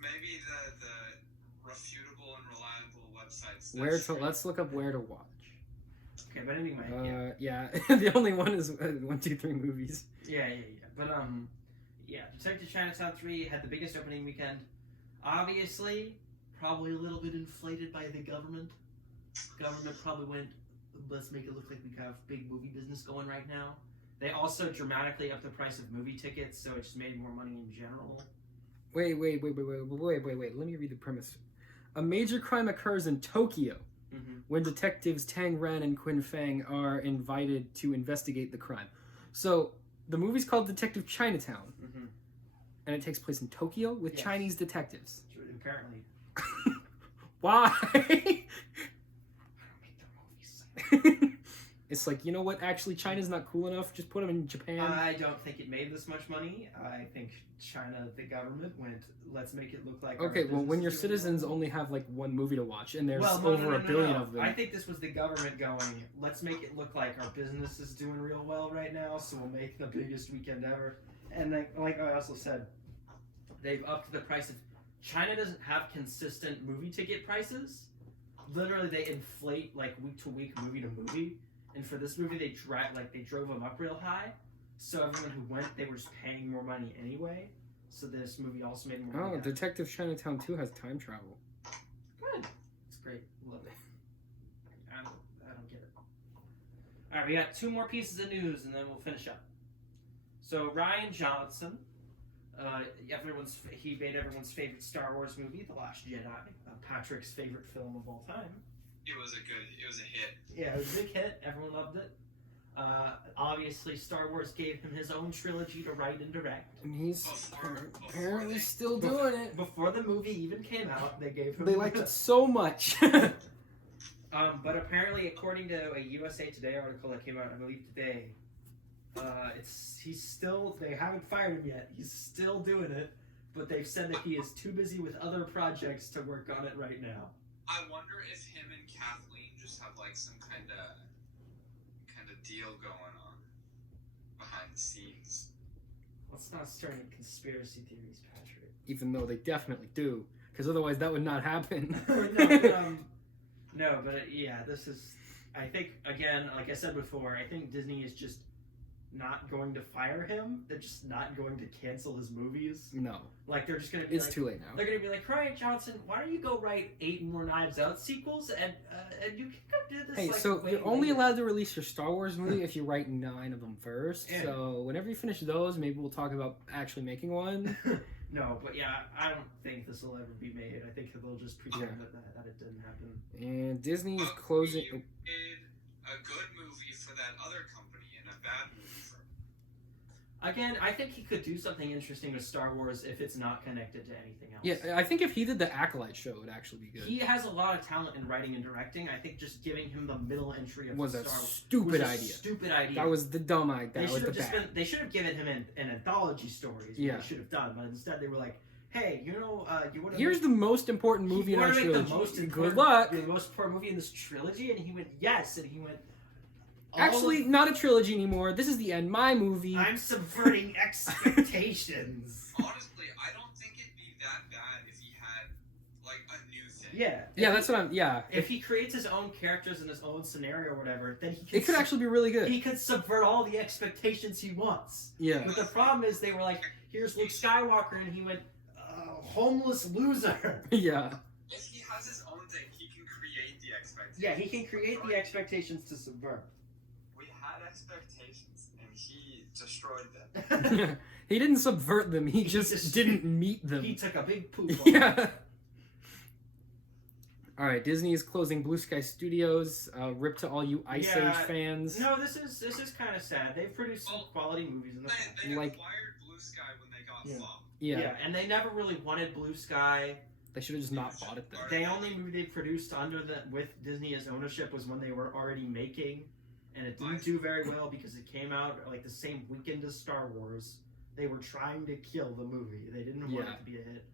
Maybe the refutable and reliable websites. Let's look up where to watch. Okay, but anyway, Yeah, the only one is 1, 2, 3 movies. yeah. But Detective Chinatown 3 had the biggest opening weekend. Obviously, probably a little bit inflated by the government. Government probably went let's make it look like we have big movie business going right now. They also dramatically upped the price of movie tickets, so it just made more money in general. Wait. Let me read the premise. A major crime occurs in Tokyo when detectives Tang Ren and Quinn Fang are invited to investigate the crime. So the movie's called Detective Chinatown, and it takes place in Tokyo with Chinese detectives. Apparently. Why? I don't make the movies. It's like, you know what? Actually, China's not cool enough. Just put them in Japan. I don't think it made this much money. I think China, the government, went, let's make it look like. Okay, well, when your citizens only have like one movie to watch, and there's over a billion of them. I think this was the government going, let's make it look like our business is doing real well right now, so we'll make the biggest weekend ever. And like I also said, they've upped the price of. China doesn't have consistent movie ticket prices. Literally, they inflate like week to week, movie to movie. And for this movie, they drove them up real high. So everyone who went, they were just paying more money anyway. So this movie also made more money. Oh, Detective Chinatown 2 has time travel. Good. It's great. Love it. I don't get it. All right, we got 2 more pieces of news, and then we'll finish up. So Rian Johnson, he made everyone's favorite Star Wars movie, The Last Jedi, Patrick's favorite film of all time. It was a hit. Yeah, it was a big hit. Everyone loved it. Obviously, Star Wars gave him his own trilogy to write and direct. And he's Before apparently they- still doing it. Before the movie even came out, they gave him. They liked it so much. But apparently, according to a USA Today article that came out, I believe today, they haven't fired him yet. He's still doing it, but they've said that he is too busy with other projects to work on it right now. I wonder if him and Kathleen just have like some kind of deal going on behind the scenes. Let's not start any conspiracy theories, Patrick. Even though they definitely do, because otherwise that would not happen. No, but yeah, this is. I think again, like I said before, I think Disney is just not going to fire him. They're just not going to cancel his movies. No, Like they're just gonna be it's like, too late now. They're gonna be like, Rian Johnson, why don't you go write 8 more Knives Out sequels and you can go do this. Hey, like, so way you're only later." allowed to release your Star Wars movie if you write 9 of them first. Yeah. So whenever you finish those, maybe we'll talk about actually making one. No, but yeah, I don't think this will ever be made. I think they'll just pretend that it didn't happen. And Disney is But closing. You made a good movie for that other company and a bad movie for. Again, I think he could do something interesting with Star Wars if it's not connected to anything else. Yeah, I think if he did the Acolyte show, it would actually be good. He has a lot of talent in writing and directing. I think just giving him the middle entry of was a Star Wars stupid was a idea. Stupid idea. That was the dumb idea. That was the bad. They should have given him an anthology story. Is what Yeah. they should have done, but instead they were like, "Hey, you want to Here's the most important movie in our trilogy. The most Good luck. The most important movie in this trilogy," and he went, "Yes," and he went. Actually, not a trilogy anymore. This is the end. My movie. I'm subverting expectations. Honestly, I don't think it'd be that bad if he had like a new thing. Yeah. Yeah, that's what I'm. Yeah. If he creates his own characters in his own scenario or whatever, then It could actually be really good. he could subvert all the expectations he wants. Yeah. But the problem is they were like, "Here's Luke Skywalker," and he went, "Homeless loser." Yeah. If he has his own thing, he can create the expectations. Yeah, he can create the expectations to subvert. We had expectations, and he destroyed them. He didn't subvert them. He just just- didn't meet them. He took a big poop. on it. Yeah. All right, Disney is closing Blue Sky Studios. Rip to all you Ice Yeah. Age fans. No, this is kind of sad. They've produced some quality movies in the past. They Like- acquired Blue Sky when they got Yeah. flopped. Yeah. And they never really wanted Blue Sky. They should have just not bought it then. The only movie they produced with Disney as ownership was one they were already making, and it didn't do very well because it came out like the same weekend as Star Wars. They were trying to kill the movie. They didn't want it to be a hit.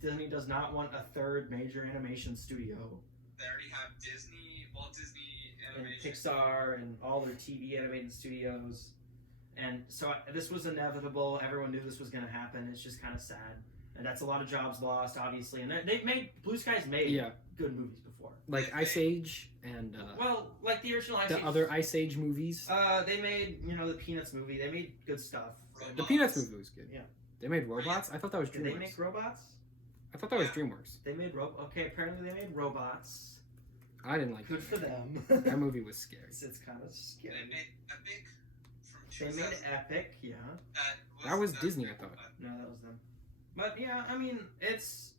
Disney does not want a third major animation studio. They already have Walt Disney And Animation. Pixar and all their TV animated studios. And so this was inevitable. Everyone knew this was going to happen. It's just kind of sad. And that's a lot of jobs lost, obviously. And they've made, Blue Sky's made Yeah. good movies before. Like Ice Age and Well, like the original Ice the Age. other Ice Age movies. They made, the Peanuts movie. They made good stuff. The Peanuts movie was good. Yeah. They made robots? I thought that was Did they DreamWorks. make robots? I thought that was DreamWorks. They made Okay, apparently they made robots. I didn't like Good it. for them. That movie was scary. It's kind of They scary. made Epic from They 2000. made Epic, yeah. That was Disney, I thought. No, that was them. But yeah, I mean, it's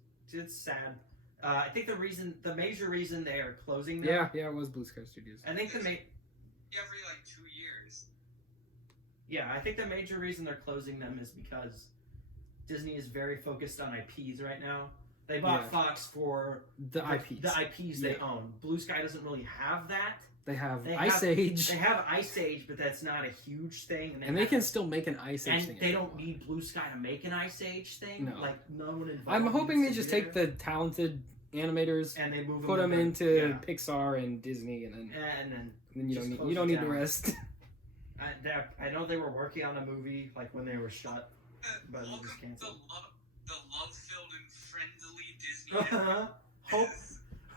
sad. I think the major reason they are closing them. Yeah, it was Blue Sky Studios. I think Every like 2 years. Yeah, I think the major reason they're closing them is because Disney is very focused on IPs right now. They bought Yeah. Fox for The IPs. The IPs they Yeah. own. Blue Sky doesn't really have that. They have They Ice have- Age, They have Ice Age, but that's not a huge thing. and they can still make an Ice Age And thing. they if don't want. need Blue Sky to make an Ice Age thing. No. Like no one involved. I'm hoping they needs just to do take it. the talented animators, and they move put them over- into yeah. Pixar and Disney, and then And then you just don't close you don't it need the down. rest. I know they were working on a movie like when they were shut, but it was Welcome canceled. the love-filled and friendly Disney.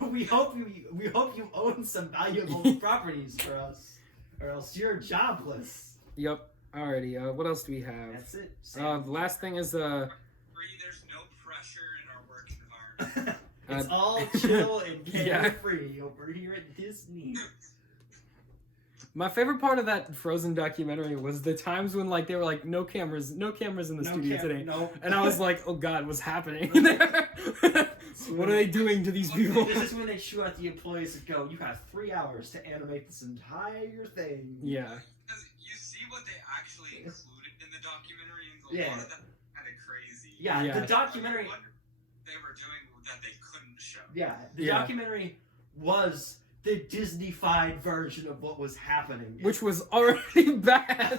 We hope you own some valuable properties for us, or else you're jobless. Yep. Alrighty. What else do we have? That's it. The last thing is There's no pressure in our work environment. It's all chill and yeah. carefree over here at Disney. my favorite part of that Frozen documentary was the times when like they were like no cameras in the studio today, No. and I was like, oh god, what's happening there? What are they doing to these people? This is when they shoot at the employees and go, "You have 3 hours to animate this entire thing." Yeah. Because you see what they actually included in the documentary, and a Yeah. lot of that kind of crazy. Yeah, Yeah. the documentary. What they were doing that they couldn't show. Yeah, the Yeah. documentary was the Disney-fied version of what was happening. Which was already bad.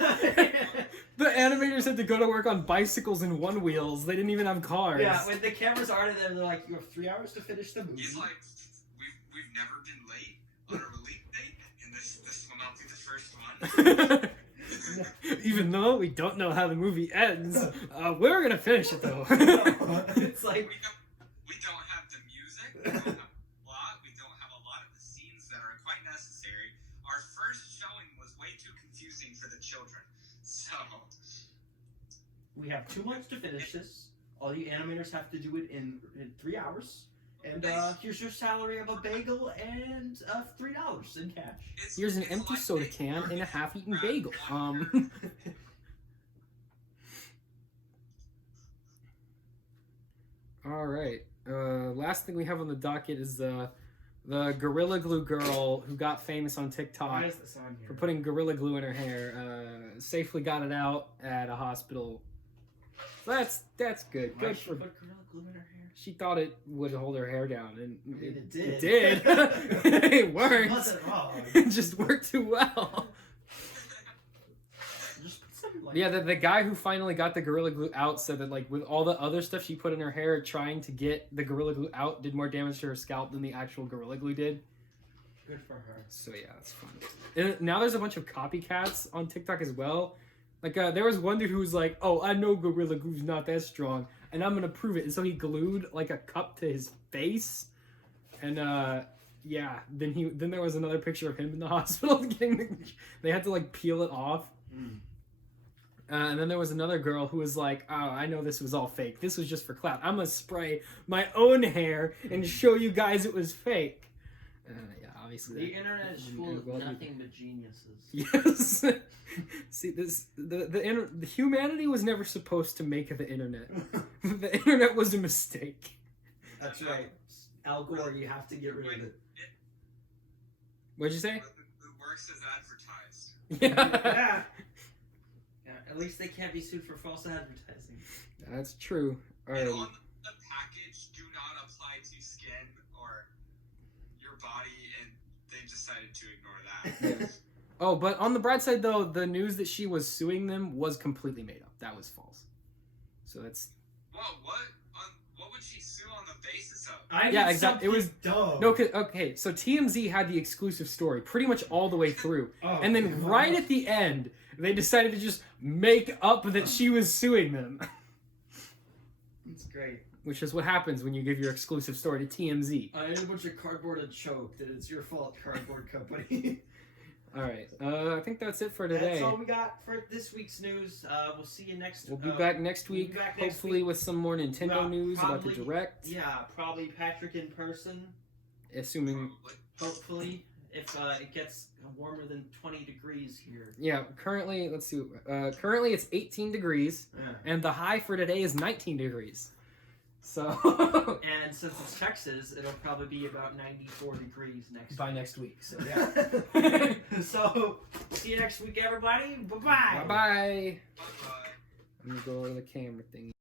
The animators had to go to work on bicycles and one wheels. They didn't even have cars. Yeah, when the cameras are there, they're like, "You have 3 hours to finish the movie." He's like, we've never been late on a release date, and this will not be the first one. Even though we don't know how the movie ends, we're gonna finish it though. It's like, We don't have the music. We don't have the plot. We don't have a lot of the scenes that are quite necessary. Our first showing was way too confusing for the children. So we have 2 months to finish this. All you animators have to do it in 3 hours. And here's your salary of a bagel and $3 in cash. Here's an it's empty like soda they can and a half-eaten bagel. All right. Last thing we have on the docket is the Gorilla Glue girl who got famous on TikTok Why is this on here? for putting Gorilla Glue in her hair. Safely got it out at a hospital. That's good. Why Good she for. put Gorilla Glue in her hair? She thought it would hold her hair down, and I mean, it It did. did. It worked. It wasn't wrong. It just worked too well. Just put some, like, Yeah, the guy who finally got the Gorilla Glue out said that like with all the other stuff she put in her hair, trying to get the Gorilla Glue out did more damage to her scalp than the actual Gorilla Glue did. Good for her. So yeah, that's fun. And now there's a bunch of copycats on TikTok as well. Like there was one dude who was like, "Oh, I know Gorilla Glue's not that strong, and I'm gonna prove it." And so he glued like a cup to his face, and yeah. Then there was another picture of him in the hospital getting. They had to like peel it off. And then there was another girl who was like, "Oh, I know this was all fake. This was just for clout. I'm gonna spray my own hair and show you guys it was fake." Yeah, obviously. The internet is full of nothing but geniuses. Yes. See, the humanity was never supposed to make the internet. The internet was a mistake. That's right. Al Gore, you have to get rid of it. What'd you say? It works as advertised. Yeah. Yeah, at least they can't be sued for false advertising. That's true. And Alright. on the package, do not apply to skin or your body, and they decided to ignore that. Yeah. Oh, but on the bright side though, the news that she was suing them was completely made up. That was false. So that's Well, what would she sue on the basis of? Yeah, exactly. It was- dumb. no. Okay, so TMZ had the exclusive story pretty much all the way through, Oh, and then God. right at the end, they decided to just make up that she was suing them. It's great. Which is what happens when you give your exclusive story to TMZ. I ate a bunch of cardboard and choked, and it's your fault, cardboard company. All right, I think that's it for today. That's all we got for this week's news. We'll see you next. We'll be back next we'll be week, back next hopefully week. with some more Nintendo Well, news about the probably- Direct. Yeah, probably Patrick in person. Assuming Probably. hopefully, if it gets warmer than 20 degrees here. Yeah, currently, let's see. Currently, it's 18 degrees, Yeah. and the high for today is 19 degrees. So And since it's Texas, it'll probably be about 94 degrees next by week. next week. So yeah. So, see you next week, everybody. Bye-bye. Bye bye. Bye-bye. I'm gonna go over the camera thingy.